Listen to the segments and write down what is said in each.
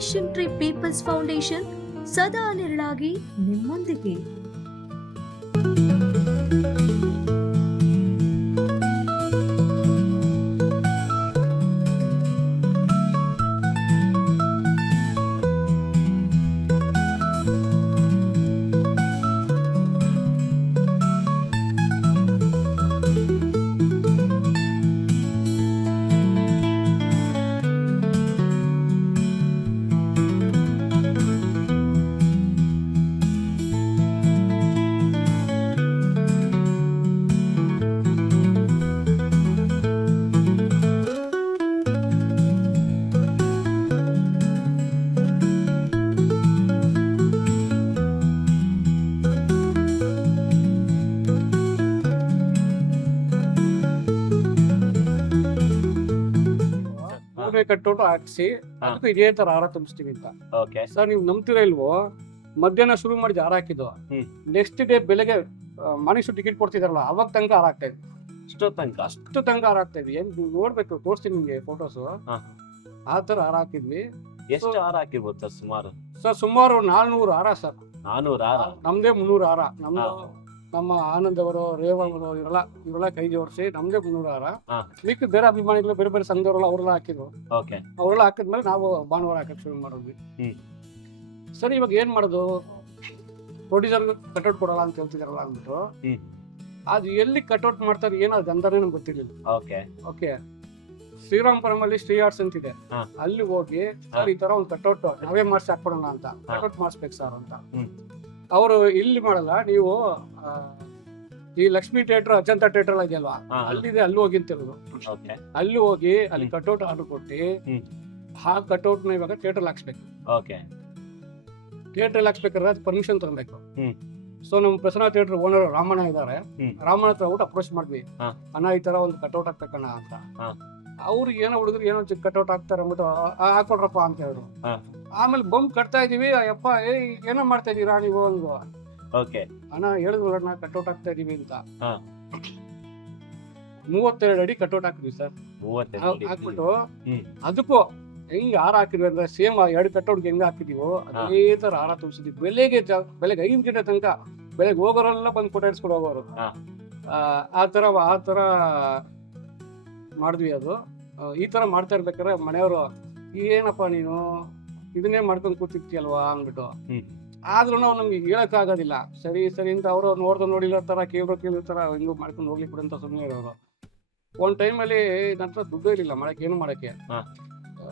Tree people's foundation ಸದಾ ನೆರಳಾಗಿ ನಿಮ್ಮೊಂದಿಗೆ. ಕಟ್ಟೋಟು ಹಾಕ್ಸಿ ಅದಕ್ಕೆ ಇದೇ ತರ ಹಾರ ತುಂಬಿಸ್ತೀವಿ ಅಂತ. ಓಕೆ ಸರ್ ನೀವು ನಂಬ್ತೀರಾ ಇಲ್ವೋ? ಮಧ್ಯಾಹ್ನ ಶುರು ಮಾಡಿ ಹಾರ ಹಾಕಿದ್ದು. ಹ್ಮ್. ನೆಕ್ಸ್ಟ್ ಡೇ ಬೆಳಗ್ಗೆ ಮನುಷ್ಯ ಟಿಕೆಟ್ ಕೊಡ್ತಿದಾರಲ್ಲ ಅವಾಗ ತನಕ ಹಾರ ಹಾಕ್ತಾ ಇದ್ವಿ. ತಂಕ ತನಕ? ಅಷ್ಟು ತನಕ ಹಾರ ಹಾಕ್ತಾ ಇದ್ವಿ. ಏನ್ ನೀವು ನೋಡ್ಬೇಕು ತೋರಿಸ್ತೀನಿ ನಿಮ್ಗೆ ಫೋಟೋಸ್ ಹಾ. ಆ ತರ ಹಾರ ಹಾಕಿದ್ವಿ. ಎಷ್ಟು ಹಾರ ಹಾಕಿರ್ಬೋದು ಸರ್ ಸುಮಾರು? ಸರ್ ಸುಮಾರು ನಾಲ್ನೂರು ಹಾರ ಸರ್. ನಾನೂರ ಹಾರ? ನಮ್ದೇ ಮುನ್ನೂರು ಹಾರ. ನಮ್ದು ಹಾ. ನಮ್ಮ ಆನಂದ್ ಅವರು ರೇವ್ ಅವರು ಇವರೆಲ್ಲ ಇವರೆಲ್ಲ ಕೈ ಜೋಡಿಸಿ ನಮ್ಗೆ ಮುನ್ನೂರಾರ. ಮಿಕ್ಕ ಬೇರೆ ಅಭಿಮಾನಿಗಳು ಬೇರೆ ಬೇರೆ ಸಂಘದವರೆಲ್ಲ ಅವ್ರೆಲ್ಲ ಹಾಕಿದ್ರು. ಅವರೆಲ್ಲ ಹಾಕಿದ್ಮೇಲೆ ನಾವು ಭಾನುವಾರ ಹಾಕಕ್ ಶುರು ಮಾಡಿದ್ವಿ. ಸರಿ ಇವಾಗ ಏನ್ ಮಾಡೋದು? ಪ್ರೊಡ್ಯೂಸರ್ ಕಟ್ಔಟ್ ಕೊಡಲ್ಲ ಅಂತ ಹೇಳ್ತಿದಾರಲ್ಲ ಅಂದ್ಬಿಟ್ಟು. ಅದು ಎಲ್ಲಿ ಕಟ್ಔಟ್ ಮಾಡ್ತಾರೆ ಏನೋ ಅದು ಅಂತಾನೆ ನಮ್ಗೆ ಗೊತ್ತಿರ್ಲಿಲ್ಲ. ಓಕೆ. ಓಕೆ. ಶ್ರೀರಾಮ್ಪುರಮಲ್ಲಿ ಶ್ರೀ ಆರ್ಟ್ಸ್ ಅಂತಿದೆ. ಇದೆ ಅಲ್ಲಿ ಹೋಗಿ ಸರ್ ಈ ತರ ಒಂದು ಕಟ್ಔಟ್ ನಾವೇ ಮಾಡಿಸಿ ಹಾಕೊಡೋಣ ಅಂತ. ಕಟೌಟ್ ಕಟ್ಔಟ್ ಮಾಡಿಸ್ಬೇಕು ಸರ್ ಅಂತ. ಅವರು ಇಲ್ಲಿ ಮಾಡಲ್ಲ ನೀವು ಆ, ಈ ಲಕ್ಷ್ಮಿ ಥಿಯೇಟರ್ ಅಜಂತ ಥಿಯೇಟರ್ ಇದೆಯಲ್ವಾ ಅಲ್ವಾ ಅಲ್ಲಿದೆ ಅಲ್ಲಿ ಹೋಗಿ ಅಂತಿರೋದು ಓಕೆ ಅಲ್ಲಿ ಹೋಗಿ ಅಲ್ಲಿ ಹ್ಮ್. ಕಟ್ಔಟ್ ಆರ್ಡರ್ ಕೊಟ್ಟು ಹ್ಮ್. ಆ ಕಟೌಟ್ನ ಇವಾಗ ಥಿಯೇಟರ್ ಹಾಕ್ಸ್ಬೇಕು ಓಕೆ ಥಿಯೇಟರ್ ಹಾಕ್ಸ್ಬೇಕಾದ್ರೆ ಅದು ಪರ್ಮಿಷನ್ ತಗೊಬೇಕು ಹ್ಮ್. ಸೊ ನಮ್ಮ ಪ್ರಸನ್ನ ಥಿಯೇಟರ್ ಓನರ್ ರಾಮಣ್ಣ ಇದ್ದಾರೆ ಹ್ಮ್. ರಾಮಣ್ಣ ಹತ್ರ ಊಟ ಅಪ್ರೋಚ್ ಮಾಡ್ವಿ ಹಾ. ಅಣ್ಣ ಈ ತರ ಒಂದು ಕಟೌಟ್ ಹಾಕ್ಬೇಕಣ್ಣ ಅಂತ ಹಾ. ಅವ್ರು ಏನೋ ಹುಡುಗರು ಏನೋ ಚಿಕ್ಕ ಕಟ್ಔಟ್ ಹಾಕ್ತಾರೆ ಅಂದ್ಬಿಟ್ಟು ಹಾಕೊಡ್ರಪ್ಪ ಅಂತ ಹೇಳಿದ್ರು ಆಮೇಲೆ ಬೊಂಬ್ ಕಟ್ತಾ ಇದೀವಿ ಅಯ್ಯಪ್ಪ ಏ ಏನೋ ಮಾಡ್ತಾ ಇದೀರಾ ನೀವು ಅಂದ್ ಓಕೆ. ಅಣ್ಣ ಹೇಳಿದ್ರು ಅಣ್ಣ ಕಟ್ಔಟ್ ಹಾಕ್ತಾ ಇದೀವಿ ಅಂತ. ಮೂವತ್ತೆರಡು ಅಡಿ ಕಟ್ಔಟ್ ಹಾಕಿದ್ವಿ ಸರ್. ಹಾಕ್ಬಿಟ್ಟು. ಅದಕ್ಕೂ ಹೆಂಗ್ ಹಾರ ಹಾಕಿದ್ವಿ ಅಂದ್ರೆ ಸೇಮ್ ಎರಡು ಕಟ್ಟೋಡ್ಗೆ ಹೆಂಗ್ ಹಾಕಿದೀವೋ ಅದೇ ತರ ಹಾರ ತುಂಬಿಸಿದ್ವಿ ಬೆಲೆಗೆ ಬೆಳಗ್ಗೆ ಐದು ಗಂಟೆ ತನಕ ಬೆಳಗ್ಗೆ ಹೋಗೋರೆಲ್ಲ ಬಂದು ಫೋಟೋ ಇಡ್ಸ್ಕೊಂಡು ಹೋಗೋರು. ಆ, ತರ ಆ ತರ ಮಾಡಿದ್ವಿ ಅದು. ಈ ತರ ಮಾಡ್ತಾ ಇರ್ಬೇಕಾದ್ರೆ ಮನೆಯವರು ಏನಪ್ಪ ನೀನು? ಇದನ್ನೇ ಮಾಡ್ಕೊಂಡು ಕೂತಿರ್ತೀಯಲ್ವಾ? ಅಂದ್ಬಿಟ್ಟು. ಆದ್ರೂ ನಾವು ನಮ್ಗೆ ಹೇಳಕ್ ಆಗೋದಿಲ್ಲ ಸರಿ ಸರಿ ಅಂತ ಅವರು ನೋಡ್ದ ನೋಡಿಲ್ಲ ತರ ಕೇಳ್ರೋ ಕೇಳಿದ ತರ ಹಿಂಗು ಮಾಡ್ಕೊಂಡು ಹೋಗ್ಲಿ ಕೂಡ ಅಂತ ಸುಮ್ಮನೆ ಇರೋರು. ಒಂದ್ ಟೈಮಲ್ಲಿ ನನ್ನ ಹತ್ರ ದುಡ್ಡು ಇರಲಿಲ್ಲ ಮಾಡಕ್ಕೆ ಏನು ಮಾಡಕ್ಕೆ.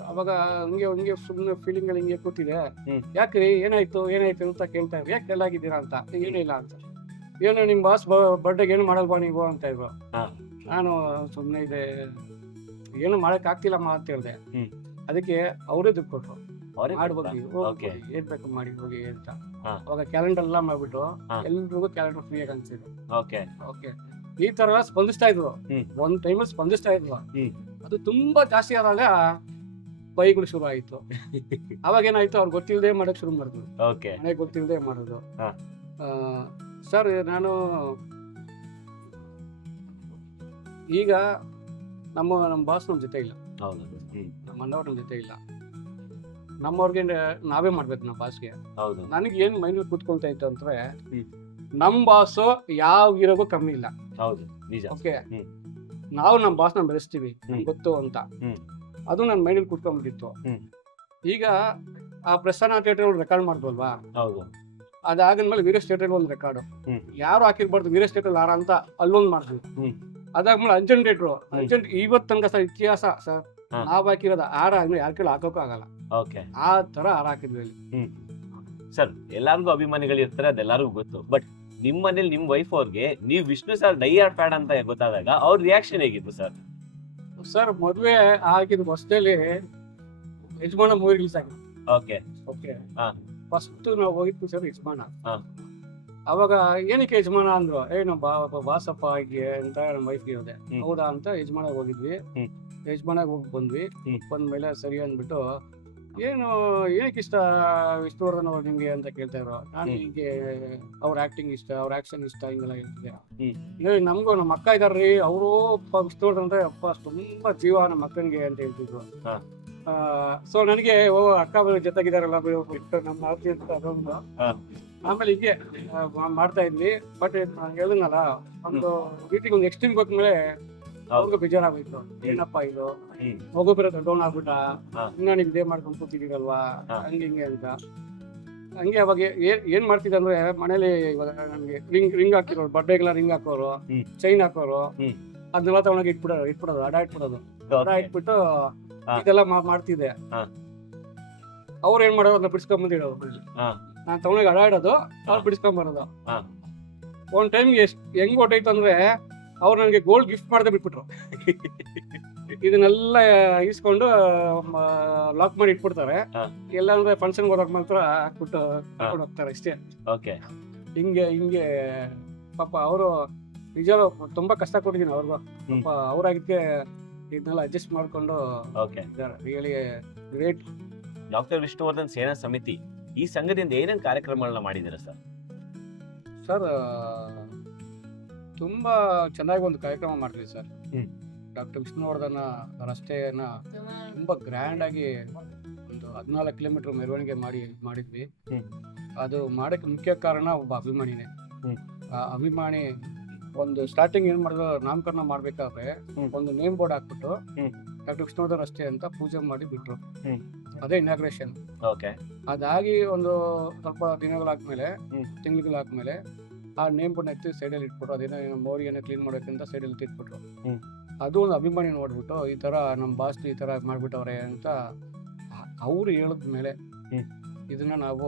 ಅವಾಗ ಹಂಗೆ ಹಂಗೆ ಸುಮ್ಮನೆ ಫೀಲಿಂಗ್ ಹಿಂಗೆ ಕೂತಿದೆ. ಯಾಕ್ರಿ? ಏನಾಯ್ತು? ಏನಾಯ್ತು? ಅಂತ ಕೇಳ್ತಾ ಇದ್ರು. ಯಾಕೆ ಎಲ್ಲಾಗಿದ್ದೀರಾ ಅಂತ? ಏನಿಲ್ಲ ಇಲ್ಲ ಅಂತ. ಏನು ನಿಮ್ ಬಾಸ್ ಬರ್ಡೇಗೆ ಏನು ಮಾಡಲ್ವಾ ನೀವು? ಅಂತ ಇದ್ರು. ನಾನು ಸುಮ್ಮನೆ ಇದೆ ಏನು ಮಾಡಕ್ ಆಗ್ತಿಲ್ಲಮ್ಮ ಅಂತ ಹೇಳಿದೆ ಹ್ಮ್. ಅದಕ್ಕೆ ಅವರೇ ದುಡ್ಡು ಕೊಟ್ರು ಅವರೇ ಮಾಡ್ಬೋದು Okay. ಏನ್ ಬೇಕು ಮಾಡಿ ಹೋಗಿ ಅಂತ ಹಾ. ಅವಾಗ ಕ್ಯಾಲೆಂಡರ್ ಎಲ್ಲ ಮಾಡ್ಬಿಟ್ಟು ಹಾ. ಎಲ್ರಿಗೂ ಕ್ಯಾಲೆಂಡರ್ ಫ್ರೀ ಆಗಿ ಅನ್ಸಿದ್ರು ಓಕೆ ಓಕೆ ಈ ತರ ಸ್ಪಂದಿಸ್ತಾ ಇದ್ರು ಹ್ಮ್. ಒಂದ್ ಟೈಮಲ್ಲಿ ಸ್ಪಂದಿಸ್ತಾ ಇದ್ರು ಹ್ಮ್. ಅದು ತುಂಬಾ ಜಾಸ್ತಿ ಆದಾಗ ಬೈಗಳು ಶುರು ಆಯ್ತು ಅವಾಗ ಏನಾಯ್ತು ಅವ್ರು ಗೊತ್ತಿಲ್ಲದೆ ಮಾಡಕ್ ಶುರು ಮಾಡಿದ್ರು ಓಕೆ ಮನೆಗೆ ಗೊತ್ತಿಲ್ಲದೆ ಮಾಡೋದು ಹಾ. ಸರ್ ನಾನು ಈಗ ನಮ್ಮ ನಮ್ಮ ಬಾಸ್ ನಮ್ಮ ಜೊತೆ ಇಲ್ಲ. ಹೌದು. ನಮ್ಮ ಅಣ್ಣವ್ರ ನಮ್ಮ ಜೊತೆ ಇಲ್ಲ. ನಮ್ಮವ್ರಿಗೆ ನಾವೇ ಮಾಡ್ಬೇಕು ನಮ್ಮ ಬಾಸ್ಗೆ ಹೌದು. ನನಗೆ ಏನು ಮೈಂಡ್ ಕೂತ್ಕೊಳ್ತಾ ಇತ್ತು ಅಂದ್ರೆ ನಮ್ಮ ಬಾಸ್ ಯಾವ ಹೀರೋಗೂ ಕಮ್ಮಿ ಇಲ್ಲ. ಹೌದು. ನಿಜ. ಓಕೆ? ನಾವು ನಮ್ಮ ಬಾಸ್ನ ಬೆಳೆಸ್ತೀವಿ. ನಮ್ಗ್ ಗೊತ್ತು ಅಂತ. ಅದು ನನ್ನ ಮೈಂಡಲ್ಲಿ ಕೂತ್ಕೊಂಡ್ಬಿಟ್ಟಿತ್ತು. ಈಗ ಆ ಪ್ರಸನ್ನ ಥಿಯೇಟರ್ ರೆಕಾರ್ಡ್ ಮಾಡ್ಬೋಲ್ವಾ ಹೌದು. ಅದಾದ್ಮೇಲೆ ವೀರೇಶ್ ಥಿಯೇಟರ್ ಒಂದು ರೆಕಾರ್ಡ್. ಯಾರು ಹಾಕಿರ್ಬಾರ್ದು ವೀರೇಶ್ ಥಿಯೇಟರ್ ಲಾರ ಅಂತ ಅಲ್ಲೊಂದು ಮಾಡ್ತೀವಿ. ಅದಾದ್ಮೇಲೆ ಅಂಜನ್ ಡೇಟ್ರು ಅಂಜನ್ ಇವತ್ತು ತನಕ ಸರ್ ಇತಿಹಾಸ ಸರ್ ಹಾ. ನಾವ್ ಹಾಕಿರೋದು ಆರ ಆದ್ಮೇಲೆ ಯಾರ ಕೈಲಿ ಹಾಕೋಕ್ಕೂ ಆಗಲ್ಲ. ಓಕೆ. ಆ ತರ ಆಡ ಹಾಕಿದ್ವಿ ಅಲ್ಲಿ. ಸರ್ ಎಲ್ಲಾರ್ಗು ಅಭಿಮಾನಿಗಳು ಇರ್ತಾರೆ ಅದೆಲ್ಲರಿಗೂ ಗೊತ್ತು. ಬಟ್ ನಿಮ್ ಮನೇಲಿ ನಿಮ್ ವೈಫ್ ಅವ್ರಿಗೆ ನೀವು Vishnu sir die hard fan ಅಂತ ಗೊತ್ತಾದಾಗ ಅವ್ರ ರಿಯಾಕ್ಷನ್ ಹೇಗಿತ್ತು ಸರ್? ಸರ್ ಮದುವೆ ಆಗಿದ ಹೊಸದಲ್ಲಿ ಯಜಮಾನ ಮೂವಿ ರಿಲೀಸ್ ಆಗಿದೆ ಓಕೆ. ಓಕೆ. ಹಾ. ಫಸ್ಟ್ ನಾವು ಹೋಗಿದ್ವಿ ಸರ್ ಯಜಮಾನ. ಹಾ. ಅವಾಗ ಏನಕ್ಕೆ ಯಜಮಾನ ಅಂದ್ರು ಏ ನಮ್ಮ ಬಾ ಬಾಸಪ್ಪ ಆಗಿ ಅಂತ ನಮ್ಮ ವೈಫ್ ಹೇಳಿದೆ ಹ್ಮ್. ಹೌದಾ ಅಂತ ಯಜಮಾನಾಗ ಹೋಗಿದ್ವಿ. ಯಜಮಾನಾಗ ಹೋಗಿ ಬಂದ್ವಿ. ಬಂದ್ಮೇಲೆ ಸರಿ ಅಂದ್ಬಿಟ್ಟು ಏನು ಏನಕ್ಕೆ ಇಷ್ಟ ವಿಷ್ಣುವರ್ಧನ್ ಅವ್ರು ನಿಮ್ಗೆ ಅಂತ ಕೇಳ್ತಾ ಇದ್ರು ನಾನು. ಹೀಗೆ ಅವ್ರ ಆಕ್ಟಿಂಗ್ ಇಷ್ಟ ಅವ್ರ ಆಕ್ಷನ್ ಇಷ್ಟ ಹಿಂಗೆಲ್ಲ ಹೇಳ್ತಿದ್ದೆ. ಏ ನಮಗೂ ನಮ್ಮ ಅಕ್ಕ ಇದಾರ್ರಿ ಅವರು ವಿಷ್ಣುವರ್ಧನ್ ಅಂದ್ರೆ ಅಪ್ಪ ತುಂಬಾ ಜೀವ ನಮ್ಮ ಅಕ್ಕನಿಗೆ ಅಂತ ಹೇಳ್ತಿದ್ರು. ಸೊ ನನಗೆ ಓ ಅಕ್ಕ ಜೊತೆಗಿದಾರಲ್ಲ ನಮ್ಮ ಆರ್ತಿ ಅಂತ ಅದೊಂದು. ಆಮೇಲೆ ಹೀಗೆ ಮಾಡ್ತಾ ಇದ್ವಿ ಬಟ್ ಹೇಳಿದ್ನಲ್ಲ ಒಂದು ರೀತಿಗೆ ಒಂದು ಎಕ್ಸ್ಟ್ರೀಮ್ ಮೇಲೆ ಅವ್ರಿಗೆ ಬೇಜಾರಾಗೋಯ್ತು ಏನಪ್ಪ ಇದು. ಮಗು ಬೇರೆ ದೊಡ್ಡವನ್ ಆಗ್ಬಿಟ್ಟ. ಇನ್ನ ನೀವು ಇದೇ ಮಾಡ್ಕೊಂಡು ಕೂತಿದ್ದೀರಲ್ವಾ. ಹಂಗೆ ಹಿಂಗೆ ಅಂತ ಹಂಗೆ ಅವಾಗ ಏನ್ ಮಾಡ್ತಿದ್ದೆ ಅಂದ್ರೆ ಮನೇಲಿ ಇವಾಗ ನಮ್ಗೆ ರಿಂಗ್ ರಿಂಗ್ ಹಾಕಿರೋರು ಬರ್ಡೇಗೆಲ್ಲ ರಿಂಗ್ ಹಾಕೋರು ಚೈನ್ ಹಾಕೋರು. ಅದನ್ನೆಲ್ಲ ತಗೊಂಡೋಗಿ ಇಟ್ಬಿಡೋರು ಇಟ್ಬಿಡೋದು ಅಡ ಇಟ್ಬಿಡೋದು ಅಡ. ಇಟ್ಬಿಟ್ಟು. ಇದೆಲ್ಲ ಮಾಡ್ತಿದ್ದೆ. ಅವ್ರು ಏನ್ ಮಾಡೋದು ಅದನ್ನ ಬಿಡಿಸ್ಕೊಂಬಂದಿಡೋದು ಹಾ. ನಾನು ತಗೊಂಡೋಗಿ ಅಡ ಇಡೋದು ಅವ್ರು ಬಿಡಿಸ್ಕೊಂಬರೋದು. ಒಂದ್ ಟೈಮ್ ಎಷ್ಟು ಹೆಂಗ್ ಹೊಟ್ಟೈತು ಅಂದ್ರೆ ಅವ್ರು ನನಗೆ ಗೋಲ್ಡ್ ಗಿಫ್ಟ್ ಮಾಡದೆ ಬಿಟ್ಬಿಟ್ರು. ಇದನ್ನೆಲ್ಲ ಇಸ್ಕೊಂಡು ಲಾಕ್ ಮಾಡಿ ಇಟ್ಬಿಡ್ತಾರೆ. ಎಲ್ಲ ಅಂದ್ರೆ ಫಂಕ್ಷನ್ ಹೋದಾಗ ಮಾತ್ರ ಹಾಕ್ಬಿಟ್ಟು ಕರ್ಕೊಂಡು ಹೋಗ್ತಾರೆ ಇಷ್ಟೇ. ಓಕೆ. ಹಿಂಗೆ ಹಿಂಗೆ ಪಾಪ ಅವರು ನಿಜ ತುಂಬಾ ಕಷ್ಟ ಕೊಟ್ಟಿದ್ದೀನಿ ಅವ್ರಿಗೂ. ಪಾಪ ಅವ್ರಾಗಿದ್ಕೆ ಇದನ್ನೆಲ್ಲ ಅಡ್ಜಸ್ಟ್ ಮಾಡ್ಕೊಂಡು okay. Really great doctor Vishnuvardhan Sena Samiti. ಈ ಸಂಘದಿಂದ ಏನೇನು ಕಾರ್ಯಕ್ರಮಗಳನ್ನ ಮಾಡಿದ್ದೀರಾ ಸರ್ ಸರ್ ತುಂಬಾ ಚೆನ್ನಾಗಿ ಒಂದು ಕಾರ್ಯಕ್ರಮ ಮಾಡ್ತೀವಿ ಸರ್ ಹ್ಮ್. ಡಾಕ್ಟರ್ ವಿಷ್ಣುವರ್ಧನ ರಸ್ತೆಯನ್ನ ತುಂಬಾ ಗ್ರ್ಯಾಂಡ್ ಆಗಿ ಒಂದು ಹದಿನಾಲ್ಕು ಕಿಲೋಮೀಟರ್ ಮೆರವಣಿಗೆ ಮಾಡಿ ಮಾಡಿದ್ವಿ ಹ್ಮ್. ಅದು ಮಾಡಕ್ಕೆ ಮುಖ್ಯ ಕಾರಣ ಒಬ್ಬ ಅಭಿಮಾನಿನೇ ಹ್ಮ್. ಆ ಅಭಿಮಾನಿ ಒಂದು ಸ್ಟಾರ್ಟಿಂಗ್ ಏನ್ ಮಾಡಿದ್ರು ನಾಮಕರಣ ಮಾಡ್ಬೇಕಾದ್ರೆ ಹ್ಮ್. ಒಂದು ನೇಮ್ ಬೋರ್ಡ್ ಹಾಕ್ಬಿಟ್ಟು ಹ್ಮ್. ಡಾಕ್ಟರ್ ವಿಷ್ಣುವರ್ಧನ್ ರಸ್ತೆ ಅಂತ ಪೂಜೆ ಮಾಡಿ ಬಿಟ್ರು ಹ್ಮ್. ಅದೇ ಇನಾಗ್ರೇಷನ್ ಓಕೆ ಅದಾಗಿ ಒಂದು ಸ್ವಲ್ಪ ದಿನಗಳಾದ್ಮೇಲೆ ಹ್ಮ್. ತಿಂಗಳಾದ್ಮೇಲೆ ಆ ನೇಮ್ ಬೋರ್ಡ್ ಎತ್ತಿ ಸೈಡಲ್ಲಿ ಇಟ್ಬಿಟ್ಟು ಅದೇನೋ ಏನೋ ಮೋರಿಯನ್ನು ಕ್ಲೀನ್ ಮಾಡೋಕ್ಕಿಂತ ಸೈಡಲ್ಲಿ ತಿಟ್ಬಿಟ್ರು ಹ್ಮ್. ಅದು ಒಂದು ಅಭಿಮಾನಿ ನೋಡ್ಬಿಟ್ಟು ಈ ತರ ನಮ್ಮ ಬಾಸ್ ಈ ತರ ಮಾಡ್ಬಿಟ್ಟವ್ರೆ ಅಂತ ಅವ್ರು ಹೇಳಿದ್ಮೇಲೆ ಹ್ಮ್. ಇದನ್ನ ನಾವು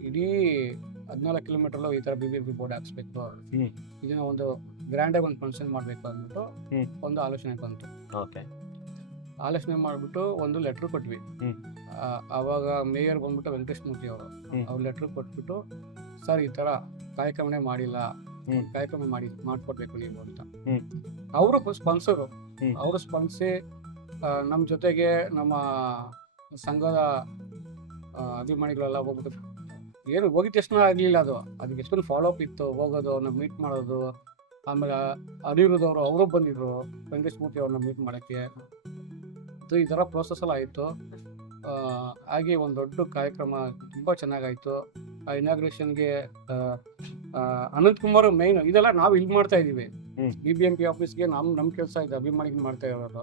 ಇಡೀ ಹದಿನಾಲ್ಕು ಕಿಲೋಮೀಟರ್ ಈ ತರ ಬಿ ಬಿ ಬಿ ಬೋರ್ಡ್ ಹಾಕ್ಸ್ಬೇಕು ಹ್ಮ್. ಇದನ್ನ ಒಂದು ಗ್ರ್ಯಾಂಡ್ ಆಗಿ ಒಂದು ಫಂಕ್ಷನ್ ಮಾಡ್ಬೇಕು ಅಂದ್ಬಿಟ್ಟು ಹ್ಮ್. ಒಂದು ಆಲೋಚನೆ ಬಂತು ಓಕೆ ಆಲೋಚನೆ ಮಾಡ್ಬಿಟ್ಟು ಒಂದು ಲೆಟ್ರ್ ಕೊಟ್ವಿ ಹ್ಮ್. ಅವಾಗ ಮೇಯರ್ ಬಂದ್ಬಿಟ್ಟು ವೆಂಕಟೇಶ್ ಮೂರ್ತಿ ಅವರು ಅವ್ರ ಲೆಟರ್ ಕೊಟ್ಬಿಟ್ಟು ಸರ್ ಈ ತರ ಕಾರ್ಯಕ್ರಮನೇ ಮಾಡಿಲ್ಲ. ಕಾರ್ಯಕ್ರಮ ಮಾಡಿ ಮಾಡ್ಕೊಡ್ಬೇಕು ನೀವು ಅಂತ. ಅವರು ಸ್ಪಾನ್ಸರು ಅವರು ಸ್ಪಂದಿಸಿ ನಮ್ಮ ಜೊತೆಗೆ ನಮ್ಮ ಸಂಘದ ಅಭಿಮಾನಿಗಳೆಲ್ಲ ಹೋಗ್ಬಿಟ್ಟು ಏನು ಹೋಗಿದ ತಕ್ಷಣ ಆಗಲಿಲ್ಲ ಅದು. ಅದಕ್ಕೆ ಎಷ್ಟೊಂದು ಫಾಲೋ ಅಪ್ ಇತ್ತು ಹೋಗೋದು ಅವ್ರನ್ನ ಮೀಟ್ ಮಾಡೋದು. ಆಮೇಲೆ ಅನಿರುದ್ಧವರು ಅವರು ಬಂದಿದ್ರು. ವೆಂಕಟೇಶ್ ಮೂರ್ತಿ ಅವ್ರನ್ನ ಮೀಟ್ ಮಾಡೋಕ್ಕೆ. ಈ ಥರ ಪ್ರೋಸೆಸ್ ಎಲ್ಲ ಆಯಿತು. ಹಾಗೆ ಒಂದು ದೊಡ್ಡ ಕಾರ್ಯಕ್ರಮ ತುಂಬ ಚೆನ್ನಾಗಾಯಿತು. ಆ ಇನಾಗ್ರೇಷನ್ಗೆ ಅನಂತ್ ಕುಮಾರ್ ಮೈನ್ ಇದೆಲ್ಲ ನಾವು ಇಲ್ಲಿ ಮಾಡ್ತಾ ಇದೀವಿ. ಬಿ ಬಿ ಎಂ ಪಿ ಆಫೀಸ್ಗೆ ನಮ್ಮ ನಮ್ಮ ಕೆಲಸ ಇದೆ ಅಭಿಮಾನಿಗೆ ಮಾಡ್ತಾ ಇರೋದು.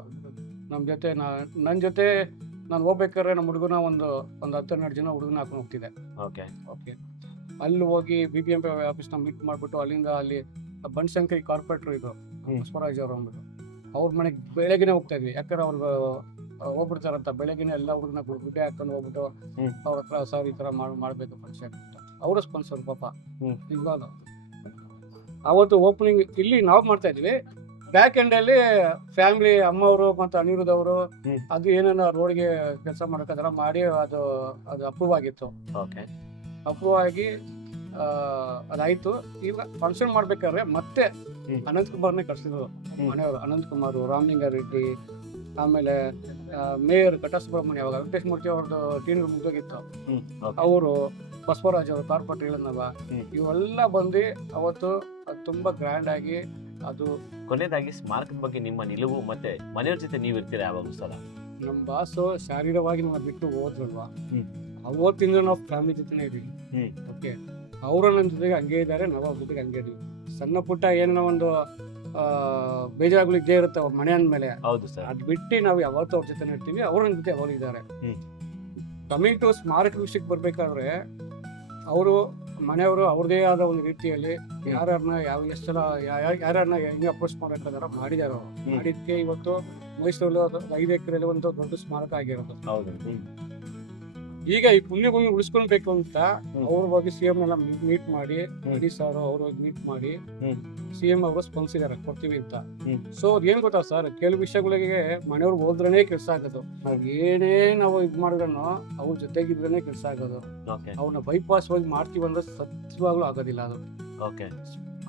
ನಮ್ಮ ಜೊತೆ ನನ್ನ ಜೊತೆ ನಾನು ಹೋಗ್ಬೇಕಾದ್ರೆ ನಮ್ಮ ಹುಡುಗನ ಒಂದು ಒಂದು ಹತ್ತು ಹನ್ನೆರಡು ಜನ ಹುಡುಗನ ಹಾಕೊಂಡು ಹೋಗ್ತಿದೆ. ಓಕೆ. ಓಕೆ. ಅಲ್ಲಿ ಹೋಗಿ ಬಿ ಬಿ ಎಂ ಪಿ ಆಫೀಸ್ನ ಮೀಟ್ ಮಾಡಿಬಿಟ್ಟು ಅಲ್ಲಿಂದ ಅಲ್ಲಿ ಬನ್ಶಂಕರಿ ಕಾರ್ಪೊರೇಟ್ರು ಇದ್ರು. ಸ್ವರಾಜ್ ಬಸವರಾಜ್ ಅವರು ಅಂದ್ಬಿಟ್ಟು. ಅವ್ರ ಮನೆಗೆ ಬೆಳಗ್ಗೆನೆ ಹೋಗ್ತಾ ಇದ್ವಿ. ಯಾಕಂದ್ರೆ ಅವ್ರಿಗೆ ಹೋಗ್ಬಿಡ್ತಾರಂತ. ಬೆಳಗ್ಗೆನೆ ಎಲ್ಲ ಹುಡುಗನ ಗುಡ್ಡೆ ಹಾಕೊಂಡು ಹೋಗ್ಬಿಟ್ಟು. ಅವ್ರ ಹತ್ರ ಸರ್ ಈ ತರ ಮಾಡಿ ಮಾಡಬೇಕು ಫಂಕ್ಷನ್ ಅಂತ. ಅವರು ಸ್ಪಾನ್ಸರ್ ಪಾಪ. ಇವಾಗ. ಅವತ್ತು ಓಪನಿಂಗ್ ಇಲ್ಲಿ ನಾವು ಮಾಡ್ತಾ ಇದ್ವಿ. ಬ್ಯಾಕ್ ಎಂಡ್ ಅಲ್ಲಿ ಫ್ಯಾಮಿಲಿ ಅಮ್ಮವರು ಮತ್ತೆ ಅನಿರುದ್ ಅವರು ಅದು ಏನೇನೋ ರೋಡ್ಗೆ ಕೆಲಸ ಮಾಡೋಕ್ಕಾದ್ರೆ ಮಾಡಿ ಅದು ಅದು ಅಪ್ರೂವ್ ಆಗಿತ್ತು. ಓಕೆ ಅಪ್ರೂವ್ ಆಗಿ ಅದಾಯ್ತು. ಈಗ ಫಂಕ್ಷನ್ ಮಾಡ್ಬೇಕಾದ್ರೆ ಮತ್ತೆ ಅನಂತ್ ಕುಮಾರ್ನೇ ಕರ್ಸಿದ್ರು. ಮನೆಯವರು ಅನಂತ್ ಕುಮಾರ್ ರಾಮಲಿಂಗಾರೆಡ್ಡಿ ಆಮೇಲೆ ಮೇಯರ್ ಕಟ ಸುಬ್ರಹ್ಮಣ್ಯ ಅವಾಗ ವೆಂಕಟೇಶ್ ಮೂರ್ತಿ ಅವ್ರದ್ದು ಟೀನ್ ಮುಗ್ದೋಗಿತ್ತು. ಅವರು ಬಸವರಾಜ್ ಅವರು ಕಾರ್ಪೊರೇಟ್ ಹೇಳಿದ್ನಲ್ಲ ಹ್ಮ್. ಇವೆಲ್ಲ ಬಂದು ಅವತ್ತು ಅದು ತುಂಬಾ ಗ್ರ್ಯಾಂಡ್ ಆಗಿ ಅದು ಕೊನೆಯದಾಗಿ ಸ್ಮಾರಕದ ಬಗ್ಗೆ ನಿಮ್ಮ ನಿಲುವು ಮತ್ತೆ ಮನೆಯವ್ರ ಜೊತೆ ನೀವು ಇರ್ತೀರಾ ಯಾವಾಗ ಸಲ? ನಮ್ಮ ಬಾಸು ಶಾರೀರವಾಗಿ ನಮ್ಮ ಬಿಟ್ಟು ಹೋದ್ರಲ್ವಾ. ಅವತ್ತಿಂದ ನಾವು ಫ್ಯಾಮಿಲಿ ಜೊತೆನೇ ಇದೀವಿ ಓಕೆ ಅವರು ನನ್ನ ಜೊತೆಗೆ ಹಂಗೆ ಇದ್ದಾರೆ ನಾವು ಅವ್ರ ಜೊತೆಗೆ ಹಂಗೆ ಇದೀವಿ. ಸಣ್ಣ ಪುಟ್ಟ ಏನೋ ಒಂದು ಇದ್ದೇ ಇರುತ್ತೆ ಅವ್ರ ಮನೆ ಅಂದ್ಮೇಲೆ. ಹೌದು ಸರ್. ಅದ್ ಬಿಟ್ಟು ನಾವು ಯಾವತ್ತೂ ಅವ್ರ ಜೊತೆ ಇರ್ತೀವಿ ಅವ್ರ ಜೊತೆ ಅವರು ಇದ್ದಾರೆ ಹ್ಮ್. ಕಮಿಂಗ್ ಟು ಸ್ಮಾರಕ ವಿಷಯಕ್ಕೆ ಬರ್ಬೇಕಾದ್ರೆ ಅವರು ಮನೆಯವರು ಅವ್ರದೇ ಆದ ಒಂದು ರೀತಿಯಲ್ಲಿ ಯಾರ್ಯಾರನ್ನ ಯಾವ ಎಷ್ಟು ಜನ ಯಾರ್ಯಾರನ್ನ ಹೆಂಗೆ ಅಪ್ರೋಚ್ ಮಾಡ್ಬೇಕಾದ್ರೆ ಮಾಡಿದಾರೆ ಅವರು. ಹ್ಮ್. ಮಾಡಿದ್ಕೆ ಇವತ್ತು ಮೈಸೂರಲ್ಲಿ ಐದು ಎಕರೆಯಲ್ಲಿ ಒಂದು ದೊಡ್ಡ ಸ್ಮಾರಕ ಆಗಿರೋದು. ಹೌದು. ಹ್ಮ್. ಈಗ ಈ ಪುಣ್ಯಭೂಮಿ ಉಳಿಸ್ಕೊಳ್ಬೇಕು ಅಂತ ಅವ್ರ ಹೋಗಿ ಸಿ ಎಂ ಎಲ್ಲ ಮೀಟ್ ಮಾಡಿ ಮೋದಿ ಸರ್ ಅವ್ರ ಹೋಗಿ ಮೀಟ್ ಮಾಡಿ ಸಿಎಂ ಸಿ ಎಂ ಅವರು ಸ್ಪಂದಿಸಿದ್ದಾರೆ ಕೊಡ್ತೀವಿ ಅಂತ. ಸೊ ಏನ್ ಗೊತ್ತಾ ಸರ್ ಕೆಲವು ವಿಷಯಗಳಿಗೆ ಮನೆಯವ್ರು ಹೋದ್ರೇನೆ ಕೆಲಸ ಆಗೋದು. ನಾವ್ ಏನೇ ನಾವು ಇದ್ ಮಾಡಿದ್ರು ಅವ್ರ ಜೊತೆಗಿದ್ರೇನೆ ಕೆಲಸ ಆಗೋದು. ಅವ್ರನ್ನ ಬೈಪಾಸ್ ಹೋಗಿ ಮಾಡ್ತೀವಿ ಅಂದ್ರೆ ಸತ್ಯವಾಗ್ಲೂ ಆಗೋದಿಲ್ಲ ಅದು. ಓಕೆ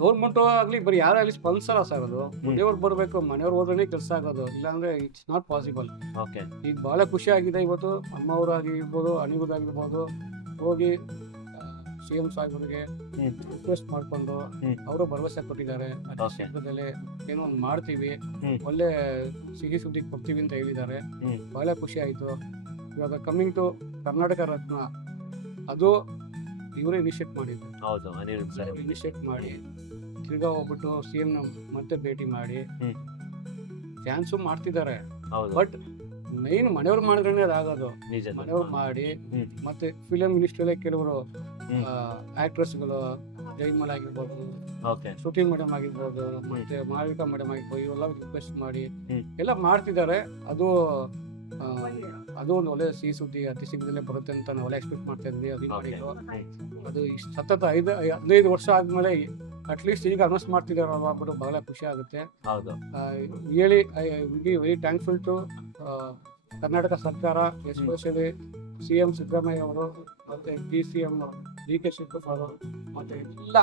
ಗೌರ್ಮೆಂಟ್ ಆಗಲಿ ಬರೀ ಯಾರಾಗ್ಲಿ ಸ್ಪನ್ಸರ್ ಸರ್ ಅದು. ಮನೆಯವ್ರು ಬರಬೇಕು ಮನೆಯವ್ರು ಹೋದ್ರೆ ಕೆಲಸ ಆಗೋದು. ಇಲ್ಲಾಂದ್ರೆ ಇಟ್ಸ್ ನಾಟ್ ಪಾಸಿಬಲ್ ಓಕೆ ಈಗ ಬಹಳ ಖುಷಿ ಆಗಿದೆ ಇವತ್ತು. ಅಮ್ಮವ್ರು ಆಗಿರ್ಬೋದು ಅನಿರುದ್ಧ ಆಗಿರ್ಬೋದು ಹೋಗಿ ಸಿ ಎಂ ಸಾಹೇಬರಿಗೆ. ರಿಕ್ವೆಸ್ಟ್ ಮಾಡ್ಕೊಂಡು ಅವರು ಭರವಸೆ ಕೊಟ್ಟಿದ್ದಾರೆ. ಏನೋ ಒಂದು ಮಾಡ್ತೀವಿ. ಒಳ್ಳೆ ಸಿಹಿ ಸುದ್ದಿ ಕೊಡ್ತೀವಿ ಅಂತ ಹೇಳಿದ್ದಾರೆ. ಬಹಳ ಖುಷಿ ಆಯ್ತು. ಇವಾಗ ಕಮ್ಮಿಂಗ್ ಟು ಕರ್ನಾಟಕ ರತ್ನ. ಅದು ಇವರೇ ಇನಿಷಿಯೇಟ್ ಮಾಡಿದ್ರು ಹೌದು ಅನಿಲ್ ಸರ್. ಇನಿಷಿಯೇಟ್ ಮಾಡಿ ತಿರ್ಗಾ ಹೋಗ್ಬಿಟ್ಟು ಸಿ ಎಂ ಮತ್ತೆ ಭೇಟಿ ಮಾಡಿ. ಹ್ಮ್. ಫ್ಯಾನ್ಸು ಮಾಡ್ತಿದ್ದಾರೆ. ಹೌದು. ಬಟ್ ಮೈನ್ ಮನೆಯವ್ರು ಮಾಡಿದ್ರೆ ಅದಾಗೋದು. ನಿಜ ಮನೆಯವ್ರು ಮಾಡಿ ಹ್ಮ್. ಮತ್ತೆ ಫಿಲಂ ಇಂಡಸ್ಟ್ರಿಯಲ್ಲೇ ಕೆಲವರು ಹ್ಮ್. ಆಕ್ಟ್ರೆಸ್ಗಳು ಜೈಮಲ್ ಆಗಿರ್ಬೋದು ಓಕೆ ಶ್ರುತಿ ಮೇಡಮ್ ಆಗಿರ್ಬೋದು ಮತ್ತೆ ಮಾವಿಕಾ ಮೇಡಮ್ ಆಗಿರ್ಬೋದು ಇವೆಲ್ಲ ರಿಕ್ವೆಸ್ಟ್ ಮಾಡಿ ಹ್ಮ್. ಎಲ್ಲ ಮಾಡ್ತಿದ್ದಾರೆ. ಅದು ಅದು ಒಂದು ಒಳ್ಳೆ ಸಿಹಿ ಸುದ್ದಿ ಅತಿ ಶೀಘ್ರದಲ್ಲೇ ಬರುತ್ತೆ ಅಂತ ನಾವು ಒಳ್ಳೆ ಎಕ್ಸ್ಪೆಕ್ಟ್ ಮಾಡ್ತಾ ಇದ್ವಿ ಅದು ಇಷ್ಟ್ ಸತತ ಐದು ಹದಿನೈದು ವರ್ಷ ಆದ್ಮೇಲೆ ಅಟ್ಲೀಸ್ಟ್ ಈಗ ಅನೌನ್ಸ್ ಮಾಡ್ತಿದಾರಲ್ವ ಅಂದ್ಬಿಟ್ಟು ಬಹಳ ಖುಷಿ ಆಗುತ್ತೆ. ಹೇಳಿ I we very thankful to Karnataka ಸರ್ಕಾರ ಎಸ್ಪೆಷಲಿ ಸಿ ಎಂ ಸಿದ್ದರಾಮಯ್ಯ ಅವರು ಮತ್ತೆ D C M D K Shivakumar ಅವರು ಮತ್ತೆ ಎಲ್ಲ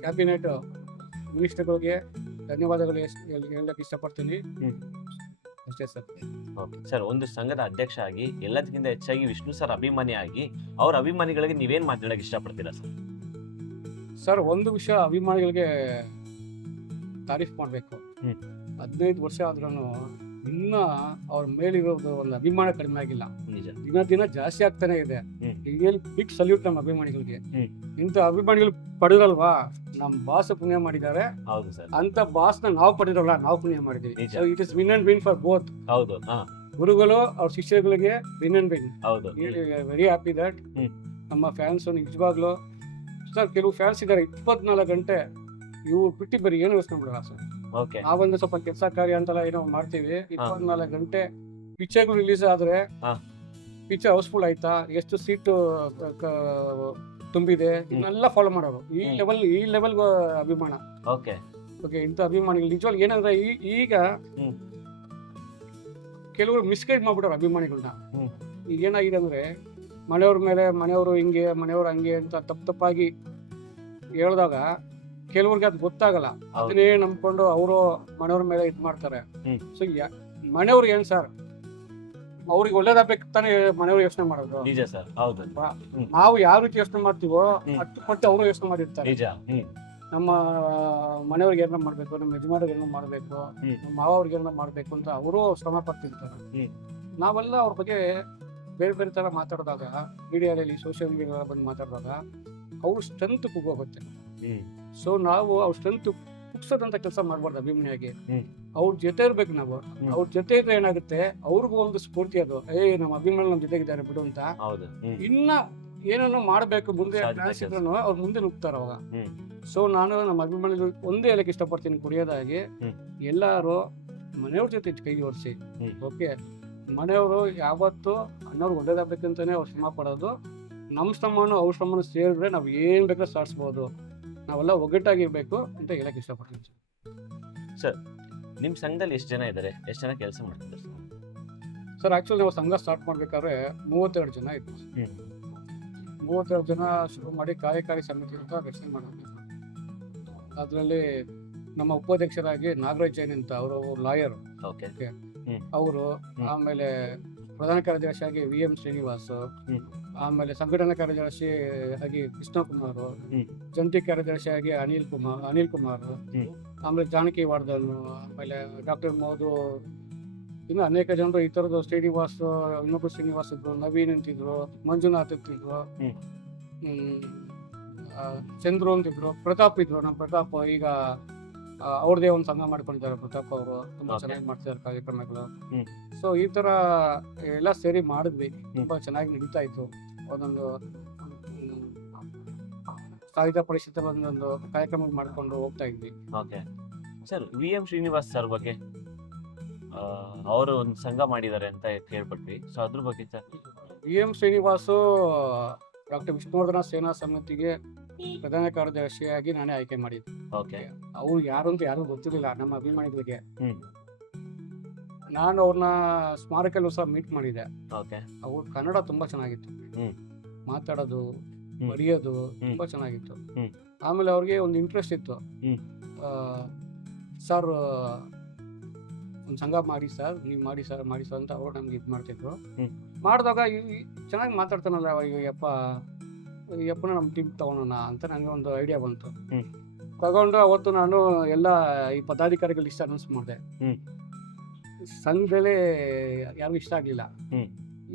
ಕ್ಯಾಬಿನೆಟ್ ಮಿನಿಸ್ಟರ್ಗಳಿಗೆ ಧನ್ಯವಾದಗಳು ಹೇಳಕ್ಕೆ ಹೇಳ- ಹೇಳಕ್ ಇಷ್ಟಪಡ್ತೀನಿ. ಅಷ್ಟೇ ಸರ್. ಓಕೆ. ಸರ್ ಒಂದು ಸಂಘದ ಅಧ್ಯಕ್ಷ ಆಗಿ ಎಲ್ಲದಕ್ಕಿಂತ ಹೆಚ್ಚಾಗಿ ವಿಷ್ಣು ಸರ್ ಅಭಿಮಾನಿ ಆಗಿ ಅವ್ರ ಅಭಿಮಾನಿಗಳಿಗೆ ನೀವೇನ್ ಮಾತಾಡಕ್ಕೆ ಇಷ್ಟಪಡ್ತೀರಾ ಸರ್? ಸರ್ ಒಂದು ವಿಷಯ ಅಭಿಮಾನಿಗಳಿಗೆ ತಾರೀಫ್ ಮಾಡಬೇಕು. ಹ್ಮ್. ಹದಿನೈದು ವರ್ಷ ಆದ್ರೂ ಇನ್ನ ಅವ್ರ ಮೇಲಿರೋದು ಒಂದು ಅಭಿಮಾನ ಕಡಿಮೆ ಆಗಿಲ್ಲ. ನಿಜ. ದಿನ ದಿನ ಜಾಸ್ತಿ ಆಗ್ತಾನೆ ಇದೆ. ರಿಯಲ್ ಬಿಗ್ ಸಲ್ಯೂಟ್ ನಮ್ಮ ಅಭಿಮಾನಿಗಳಿಗೆ. ಇಂಥ ಅಭಿಮಾನಿಗಳು ಪಡೆದಲ್ವಾ ನಮ್ಮ ಬಾಸ್ ಪುಣ್ಯ ಮಾಡಿದ್ದಾರೆ. ಹೌದು ಸರ್. ಅಂತ ಬಾಸ್ನ ನಾವು ಪಡೆದಿರಲ್ಲ ನಾವು ಪುಣ್ಯ ಮಾಡಿದೀವಿ. ನಿಜ. It is win and win for both ಹೌದು. ಹಾ. ಗುರುಗಳು ಅವ್ರ ಶಿಷ್ಯಗಳಿಗೆ ವಿನ್ ಅಂಡ್ ವಿನ್ ಹೌದು. Very happy that hmm. ನಮ್ಮ ಫ್ಯಾನ್ಸ್ ನಿಜವಾಗ್ಲು ಸರ್ ಕೆಲವು ಫ್ಯಾನ್ಸ್ ಇದ್ದಾರೆ ಇಪ್ಪತ್ನಾಲ್ಕು ಗಂಟೆ ಇವು ಬಿಟ್ಟಿ ಬರೀ ಏನು ಯೋಚನೆ ಮಾಡಲ್ಲ ಸರ್? ಓಕೆ. ಒಂದು ಸ್ವಲ್ಪ ಕೆಲಸ ಕಾರ್ಯ ಅಂತೆಲ್ಲ ಏನೋ ಮಾಡ್ತೀವಿ. ಇಪ್ಪತ್ನಾಲ್ಕು ಗಂಟೆ ಪಿಕ್ಚರ್ಗಳು ರಿಲೀಸ್ ಆದ್ರೆ ಹಾ. ಪಿಕ್ಚರ್ ಹೌಸ್ಫುಲ್ ಆಯ್ತಾ? ಎಷ್ಟು ಸೀಟ್ ತುಂಬಿದೆ? ಇವನ್ನೆಲ್ಲ ಫಾಲೋ ಮಾಡೋರು ಈ ಹ್ಮ್. ಲೆವೆಲ್ ಈ ಲೆವೆಲ್ ಅಭಿಮಾನ. ಓಕೆ. ಓಕೆ ಇಂಥ ಅಭಿಮಾನಿಗಳು. ನಿಜವಾಗ್ಲು ಏನಂದ್ರೆ ಈ- ಈಗ ಹ್ಮ್. ಕೆಲವರು ಮಿಸ್ಗೈಡ್ ಮಾಡ್ಬಿಡೋರು ಅಭಿಮಾನಿಗಳನ್ನ ಹ್ಮ್. ಈಗ ಏನಾಗಿದೆ ಅಂದ್ರೆ ಮನೆಯವ್ರ ಮೇಲೆ ಮನೆಯವರು ಹಿಂಗೆ ಮನೆಯವರು ಹಂಗೆ ಅಂತ ತಪ್ಪು ತಪ್ಪಾಗಿ ಹೇಳಿದಾಗ ಕೆಲವ್ರಿಗೆ ಅದು ಗೊತ್ತಾಗಲ್ಲ. ಅದನ್ನೇ ನಂಬ್ಕೊಂಡು ಅವರು ಮನೆಯವ್ರ ಮೇಲೆ ಇದು ಮಾಡ್ತಾರೆ. ಸೊ ಮನೆಯವ್ರು ಏನ್ ಸರ್? ಅವ್ರಿಗೆ ಒಳ್ಳೇದಾಗಬೇಕು ತಾನೇ ಮನೆಯವ್ರು ಯೋಚನೆ ಮಾಡೋದು. ನಿಜ ಸರ್ ಹೌದು. ನಾವು ಯಾವ ರೀತಿ ಯೋಚನೆ ಮಾಡ್ತೀವೋ ಅಷ್ಟು ಕೊಟ್ಟು ಅವರು ಯೋಚನೆ ಮಾಡಿರ್ತಾರೆ. ನಿಜ ನಮ್ಮ ಮನೆಯವ್ರಿಗೆ ಏನೋ ಮಾಡ್ಬೇಕು ನಮ್ಮ ಯಜಮಾನ್ರಿಗೆ ಏನೋ ಮಾಡ್ಬೇಕು ನಮ್ಮ ಮಾವ ಅವ್ರಿಗೆ ಏನೋ ಮಾಡ್ಬೇಕು ಅಂತ ಅವರು ಶ್ರಮ ಪಡ್ತಿರ್ತಾರೆ. ನಾವೆಲ್ಲ ಅವ್ರ ಬಗ್ಗೆ ಬೇರೆ ಬೇರೆ ತರ ಮಾತಾಡಿದಾಗ ಮೀಡಿಯಾದಲ್ಲಿ ಸೋಷಿಯಲ್ ಮೀಡಿಯಾ ಬಂದು ಮಾತಾಡಿದಾಗ ಅವ್ರ ಸ್ಟ್ರೆಂತ್ ಕುಗ್ಗೋಗುತ್ತೆ ಸೊ ನಾವು ಅವ್ರ ಸ್ಟ್ರೆಂತ್ ಕುಗ್ಸೋದಂತ ಕೆಲಸ ಮಾಡಬಾರ್ದು ಅಭಿಮಾನಿಯಾಗಿ. ಅವ್ರ ಜೊತೆ ಇರ್ಬೇಕು ನಾವು. ಅವ್ರ ಜೊತೆ ಇದ್ರೆ ಏನಾಗುತ್ತೆ? ಅವ್ರಿಗೂ ಒಂದು ಸ್ಫೂರ್ತಿ ಅದು. ಏ ನಮ್ಮ ಅಭಿಮಾನಿ ನಮ್ಮ ಜೊತೆಗಿದ್ದಾರೆ ಬಿಡು ಅಂತ. ಇನ್ನ ಏನೇನೋ ಮಾಡಬೇಕು ಮುಂದೆ. ಇದ್ರು ಅವ್ರು ಮುಂದೆ ನುಗ್ತಾರೆ ಅವಾಗ. ಸೊ ನಾನು ನಮ್ಮ ಅಭಿಮಾನಿ ಒಂದೇ ಹೇಳಕ್ ಇಷ್ಟಪಡ್ತೀನಿ ಕುಡಿಯೋದಾಗಿ. ಎಲ್ಲಾರು ಮನೆಯವ್ರ ಜೊತೆ ಕೈ ಜೋಡಿಸಿ ಓಕೆ? ಮನೆಯವರು ಯಾವತ್ತು ಅನ್ನೋರು ಒಳ್ಳೇದಾಗಬೇಕಂತಾನೆ ಅವ್ರು ಶ್ರಮ ಪಡೋದು. ನಮ್ಮ ಶ್ರಮನು ಅವ್ರ ಶ್ರಮನು ಸೇರಿದ್ರೆ ನಾವು ಏನ್ ಬೇಕಾದ್ರೂ ಸಾಧಿಸ್ಬೋದು. ನಾವೆಲ್ಲ ಒಗ್ಗಟ್ಟಾಗಿರ್ಬೇಕು ಅಂತ ಹೇಳಕ್ ಇಷ್ಟಪಡ್ತೀನಿ ಸರ್. ನಿಮ್ಮ ಸಂಘದಲ್ಲಿ ಎಷ್ಟು ಜನ ಇದ್ದಾರೆ ಎಷ್ಟು ಜನ ಕೆಲಸ ಮಾಡ್ತಿದ್ದಾರೆ ಸರ್? ಸರ್ ಆಕ್ಚುಲಿ ನಾವು ಸಂಘ ಸ್ಟಾರ್ಟ್ ಮಾಡಬೇಕಾದ್ರೆ ಮೂವತ್ತೆರಡು ಜನ ಇತ್ತು. ಮೂವತ್ತೆರಡು ಜನ ಶುರು ಮಾಡಿ ಕಾರ್ಯಕಾರಿ ಸಮಿತಿ ಅಂತ ರಚನೆ ಮಾಡಿದ್ವಿ ಅದರಲ್ಲಿ ನಮ್ಮ ಉಪಾಧ್ಯಕ್ಷರಾಗಿ ನಾಗರಾಜ್ ಜೈನ್ ಅಂತ ಅವರು ಲಾಯರ್ ಓಕೆ ಅವರು ಆಮೇಲೆ ಪ್ರಧಾನ ಕಾರ್ಯದರ್ಶಿಯಾಗಿ ವಿ ಎಂ ಶ್ರೀನಿವಾಸ್. ಆಮೇಲೆ ಸಂಘಟನಾ ಕಾರ್ಯದರ್ಶಿ ಆಗಿ ಕೃಷ್ಣ ಕುಮಾರ್ ಜಂಟಿ ಕಾರ್ಯದರ್ಶಿ ಆಗಿ ಅನಿಲ್ ಕುಮಾರ್ ಅನಿಲ್ ಕುಮಾರ್. ಆಮೇಲೆ ಜಾನಕಿ ವಾರ್ಧನ್ ಆಮೇಲೆ ಡಾಕ್ಟರ್ ಮೋದು. ಇನ್ನು ಅನೇಕ ಜನರು ಈ ಥರದ್ದು ಶ್ರೀನಿವಾಸ್ ಇನ್ನೊಬ್ಬರು ಶ್ರೀನಿವಾಸ್ ಇದ್ರು ನವೀನ್ ಅಂತಿದ್ರು ಮಂಜುನಾಥ್ ಆ, ಚಂದ್ರು ಅಂತಿದ್ರು ಪ್ರತಾಪ್ ಇದ್ರು ನಮ್ಮ ಪ್ರತಾಪ್ ಈಗ ಅವ್ರದೇ ಒಂದು ಸಂಘ ಮಾಡ್ಕೊಂಡಿದ್ದಾರೆ ಪ್ರತಾಪ್ ಅವರು. ತುಂಬಾ Okay. ಚೆನ್ನಾಗಿ ಮಾಡ್ತಿದ್ದಾರೆ ಕಾರ್ಯಕ್ರಮಗಳು. ಹ್ಮ್. ಸೊ ಈ ತರ ಎಲ್ಲ ಸೇರಿ ಮಾಡಿದ್ವಿ. ತುಂಬಾ ಚೆನ್ನಾಗಿ ನಡೀತಾ ಇತ್ತು. ಒಂದೊಂದು ಹ್ಮ್, ಸಾಹಿತ್ಯ ಪರಿಷತ್ ಒಂದೊಂದು ಕಾರ್ಯಕ್ರಮ ಮಾಡ್ಕೊಂಡು ಹೋಗ್ತಾ ಇದ್ವಿ. Okay sir V M Srinivas sir ಬಗ್ಗೆ ಅವರು ಒಂದು ಸಂಘ ಮಾಡಿದ್ದಾರೆ ಅಂತ ಕೇಳ್ಪಟ್ವಿ. ಸೊ ಅದ್ರ ಬಗ್ಗೆ sir V M Srinivas doctor Vishnuvardhana ಸೇನಾ ಸಮಿತಿಗೆ ಪ್ರಧಾನ ಕಾರ್ಯದರ್ಶಿಯಾಗಿ ನಾನೇ ಆಯ್ಕೆ ಮಾಡಿದ್ದೆ. ಓಕೆ. ಅವ್ರು ಯಾರು ಅಂತ ಯಾರು ಗೊತ್ತಿರಲಿಲ್ಲ ನಮ್ಮ ಅಭಿಮಾನಿಗಳಿಗೆ. ಹ್ಮ್. ನಾನು ಅವ್ರನ್ನ ಸ್ಮಾರಕಲ್ಲೂ ಸಹ ಮೀಟ್ ಮಾಡಿದೆ ಓಕೆ. ಅವ್ರ ಕನ್ನಡ ತುಂಬಾ ಚೆನ್ನಾಗಿತ್ತು. ಹ್ಮ್. ಮಾತಾಡೋದು. ಬರೆಯೋದು ತುಂಬಾ ಚೆನ್ನಾಗಿತ್ತು. ಹ್ಮ್. ಆಮೇಲೆ ಅವ್ರಿಗೆ ಒಂದು ಇಂಟ್ರೆಸ್ಟ್ ಇತ್ತು. ಹ್ಮ್. ಸರ್ ಒಂದು ಸಂಘ ಮಾಡಿ ಸರ್ ನೀವು ಮಾಡಿ ಸರ್ ಮಾಡಿ ಸರ್ ಅಂತ ಅವ್ರು ನಮ್ಗೆ ಇದು ಮಾಡ್ತಿದ್ರು. ಹ್ಮ್. ಮಾಡಿದಾಗ ಚೆನ್ನಾಗಿ ಮಾತಾಡ್ತಾನಲ್ಲ ಈ ಯಪ್ಪ ಈ ಯಪ್ಪನ ನಮ್ಮ ಟೀಮ್ ತಗೊಳೋಣ ಅಂತ ನನಗೆ ಒಂದು ಐಡಿಯಾ ಬಂತು ಹ್ಮ್. ತಗೊಂಡು ಅವತ್ತು ನಾನು ಎಲ್ಲ ಈ ಪದಾಧಿಕಾರಿಗಳು ಇಷ್ಟ ಅನೌನ್ಸ್ ಮಾಡಿದೆ ಹ್ಮ್. ಸಂಘದಲ್ಲೇ ಯಾರಿಗೂ ಇಷ್ಟ ಆಗಲಿಲ್ಲ ಹ್ಮ್.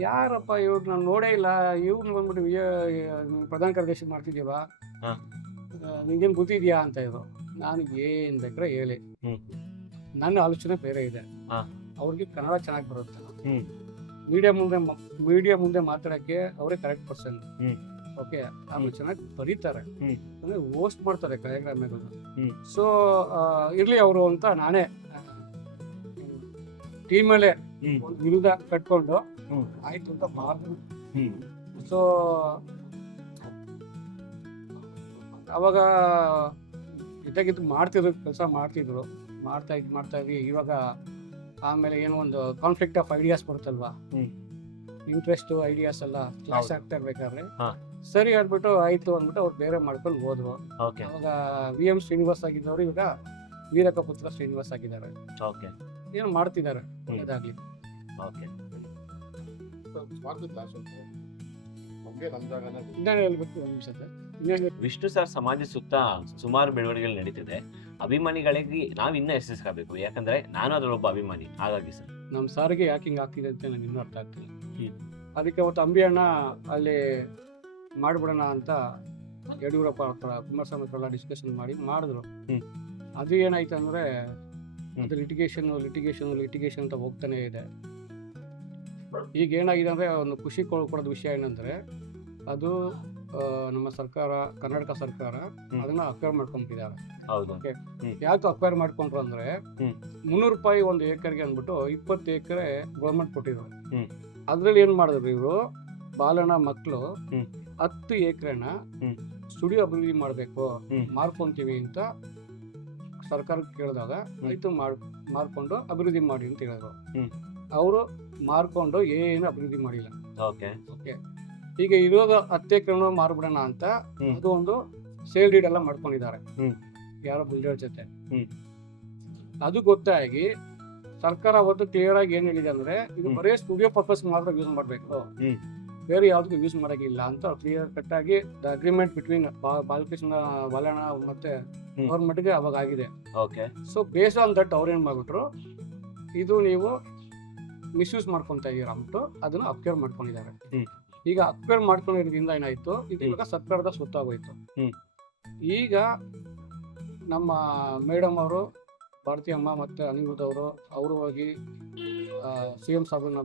ಯಾರಪ್ಪ ಇವ್ರು ನಾನು ನೋಡೇ ಇಲ್ಲ ಇವ್ನು ಬಂದ್ಬಿಟ್ಟು ವಿಜಯ ಪ್ರಧಾನ ಕಾರ್ಯದರ್ಶಿ ಮಾಡ್ತಿದ್ದೀವ ಹಾ. ನಿಂಗೇನು ಇದೆಯಾ ಅಂತ ಇದ್ರು ನಾನು ಏನ್ ಬೇಕಾದ್ರೆ ಹೇಳಿ ಹ್ಮ್. ನನ್ನ ಆಲೋಚನೆ ಬೇರೆ ಇದೆ ಹಾ. ಅವ್ರಿಗೆ ಕನ್ನಡ ಚೆನ್ನಾಗಿ ಬರುತ್ತೆ ಹ್ಮ್. ಮೀಡಿಯಾ ಮುಂದೆ ಮೀಡಿಯಾ ಮುಂದೆ ಮಾತಾಡಕ್ಕೆ ಅವರೇ ಕರೆಕ್ಟ್ ಪರ್ಸನ್ ಹ್ಮ್. ಓಕೆ ಆಮೇಲೆ ಚೆನ್ನಾಗಿ ಬರೀತಾರೆ. ಅಂದ್ರೆ ಹೋಸ್ಟ್ ಮಾಡ್ತಾರೆ ಕಾರ್ಯಕ್ರಮಗಳನ್ನ ಹ್ಮ್. ಸೊ ಇರ್ಲಿ ಅವರು ಅಂತ ನಾನೇ ಟೀಮಲ್ಲೇ ಅಲ್ಲಿ ಒಂದು ವಿರುದ್ಧ ಕಟ್ಕೊಂಡು. ಆಯ್ತು ಅಂತ ಮಾಡಿದ್ರು ಸೊ ಅವಾಗ ಇದ್ದಾಗಿದ್ದು ಮಾಡ್ತಿದ್ರು ಕೆಲಸ ಮಾಡ್ತಿದ್ರು ಮಾಡ್ತಾ ಇದ್ ಮಾಡ್ತಾ ಇದ್ವಿ ಇವಾಗ ಆಮೇಲೆ ಏನೋ ಒಂದು ಕಾನ್ಫ್ಲಿಕ್ಟ್ ಆಫ್ ಐಡಿಯಾಸ್ ಬರುತ್ತಲ್ವಾ. ಇಂಟ್ರೆಸ್ಟ್ ಐಡಿಯಾಸ್ ಎಲ್ಲ ಕ್ಲಾಸ್ ಆಗ್ತಾ ಇರ್ಬೇಕಾದ್ರೆ. ಸರಿ ಅಂದ್ಬಿಟ್ಟು ಆಯ್ತು ಅಂದ್ಬಿಟ್ಟು ಅವ್ರು ಬೇರೆ ಮಾಡ್ಕೊಂಡು ಹೋದ್ರು. ಓಕೆ. ಅವಾಗ ವಿ ಎಂ ಶ್ರೀನಿವಾಸ್ ಆಗಿದ್ದವ್ರು ಇವಾಗ ವೀರಕಪುತ್ರ ಶ್ರೀನಿವಾಸ್ ಆಗಿದ್ದಾರೆ. ಓಕೆ. ಏನು ಮಾಡ್ತಿದ್ದಾರೆ ಒಳ್ಳೇದಾಗ್ಲಿ. ಓಕೆ. ಇನ್ನೇನು ಹೇಳ್ಬೇಕು ಒಂದು ನಿಮಿಷ ಸರ್. ಇನ್ನೇನು ವಿಷ್ಣು ಸರ್ ಸಮಾಜ ಸುತ್ತ ಸುಮಾರು ಬೆಳವಣಿಗೆಗಳು ನಡೀತಿದೆ. ಅಭಿಮಾನಿಗಳಿಗೆ ನಾವ್ ಇನ್ನೂ ಎಸ್ಎಸ್ಕೋಬೇಕು ಯಾಕಂದ್ರೆ ನಾನು ಅದ್ರೊಬ್ಬ ಅಭಿಮಾನಿ ಹಾಗಾಗಿ ಸರ್ ನಮ್ಮ ಸಾರಿಗೆ ಯಾಕೆ ಹಿಂಗೆ ಆಗ್ತಿದೆ ಅಂತ ನಾನು ಇನ್ನೂ ಅರ್ಥ ಆಗ್ತಿಲ್ಲ ಅದಕ್ಕೆ ಅವತ್ತು ಅಂಬಿ ಅಣ್ಣ ಅಲ್ಲಿ ಮಾಡ್ಬಿಡೋಣ ಅಂತ ಯಡಿಯೂರಪ್ಪ ಹತ್ರ ಕುಮಾರಸ್ವಾಮಿ ಹತ್ರ ಎಲ್ಲ ಡಿಸ್ಕಷನ್ ಮಾಡಿ ಮಾಡಿದ್ರು ಹ್ಮ್. ಅದು ಏನಾಯ್ತು ಅಂದ್ರೆ ಅದು ಲಿಟಿಗೇಷನ್ ಲಿಟಿಗೇಷನ್ ಲಿಟಿಗೇಷನ್ ಅಂತ ಹೋಗ್ತಾನೆ ಇದೆ ಈಗ ಏನಾಗಿದೆ ಅಂದ್ರೆ ಒಂದು ಖುಷಿ ಕೊ- ಕೊಡೋದು ವಿಷಯ ಏನಂದ್ರೆ ಅದು ಆ, ನಮ್ಮ ಸರ್ಕಾರ ಕರ್ನಾಟಕ ಸರ್ಕಾರ ಹ್ಮ್. ಅದನ್ನ ಅಕ್ವೈರ್ ಮಾಡ್ಕೊಂತಿದ್ದಾರೆ ಹೌದು ಯಾಕೆ ಅಕ್ವೈರ್ ಮಾಡ್ಕೊಂಡ್ರು ಅಂದ್ರೆ ಹ್ಮ್. ಮುನ್ನೂರು ರೂಪಾಯಿ ಒಂದು ಏಕರ್ಗೆ ಅಂದ್ಬಿಟ್ಟು ಇಪ್ಪತ್ತು ಎಕರೆ ಗೌರ್ಮೆಂಟ್ ಕೊಟ್ಟಿದ್ರು ಹ್ಮ್. ಅದ್ರಲ್ಲಿ ಏನ್ ಮಾಡಿದ್ರು ಇವರು ಬಾಲನ ಮಕ್ಕಳು ಹ್ಮ್. ಹತ್ತು ಎಕರೆನ ಸ್ಟುಡಿಯೋ ಅಭಿವೃದ್ಧಿ ಮಾಡಬೇಕು. ಮಾರ್ಕೊಂತೀವಿ ಅಂತ ಸರ್ಕಾರಕ್ಕೆ ಕೇಳಿದಾಗ ಮಾಡ್ ಮಾರ್ಕೊಂಡು ಅಭಿವೃದ್ಧಿ ಮಾಡಿ ಅಂತ ಹೇಳಿದ್ರು. ಅವರು ಮಾರ್ಕೊಂಡು ಏನು ಅಭಿವೃದ್ಧಿ ಮಾಡಿಲ್ಲ. ಓಕೆ. ಓಕೆ. ಈಗ ಇರೋದು ಹತ್ತು ಎಕರೆ ಮಾರ್ಬಿಡೋಣ ಅಂತ ಅದು ಒಂದು ಸೇಲ್ ಡೀಡ್ ಎಲ್ಲ ಮಾಡ್ಕೊಂಡಿದ್ದಾರೆ. ಯಾರೋ ಬಿಲ್ಡರ್ ಜೊತೆ. ಅದು ಗೊತ್ತಾಗಿ ಸರ್ಕಾರ ಅವತ್ತು ಕ್ಲಿಯರ್ ಆಗಿ ಏನ್ ಹೇಳಿದೆ ಅಂದ್ರೆ ಇದು ಬರೀ ಸ್ಟುಡಿಯೋ ಪರ್ಪಸ್ ಮಾತ್ರ ಯೂಸ್ ಮಾಡಬೇಕು. ಬೇರೆ ಯಾವುದಕ್ಕೂ ಯೂಸ್ ಮಾಡೋಕ್ಕಿಲ್ಲ ಅಂತ ಕ್ಲಿಯರ್ ಕಟ್ ಆಗಿ the agreement between Balakrishna Balanna ಮತ್ತೆ ಅವ್ರ ಗೌರ್ಮೆಂಟ್ಗೆ ಅವಾಗ ಆಗಿದೆ. Okay so base on that ಏನು ಮಾಡ್ಬಿಟ್ರು ಇದು ನೀವು ಮಿಸ್ಯೂಸ್ ಮಾಡ್ಕೊಂತ ಇದೀರ ಅಂದ್ಬಿಟ್ಟು ಅದನ್ನ ಅಪ್ಕೇರ್ ಮಾಡ್ಕೊಂಡಿದ್ದಾರೆ. ಈಗ ಅಪ್ಕೇರ್ ಮಾಡ್ಕೊಂಡಿರೋದ್ರಿಂದ ಏನಾಯ್ತು? ಇದು. ಇವಾಗ ಸರ್ಕಾರದ ಸ್ವತ್ತಾಗೋಯ್ತು. ಈಗ ನಮ್ಮ ಮೇಡಮ್ ಅವರು ಭಾರತಿ ಅಮ್ಮ ಮತ್ತೆ ಅನಿರುದ್ಧ ಅವರು ಅವರು ಹೋಗಿ ಸಿ ಎಂ ಸಾಹೇಬ್ರನ್ನ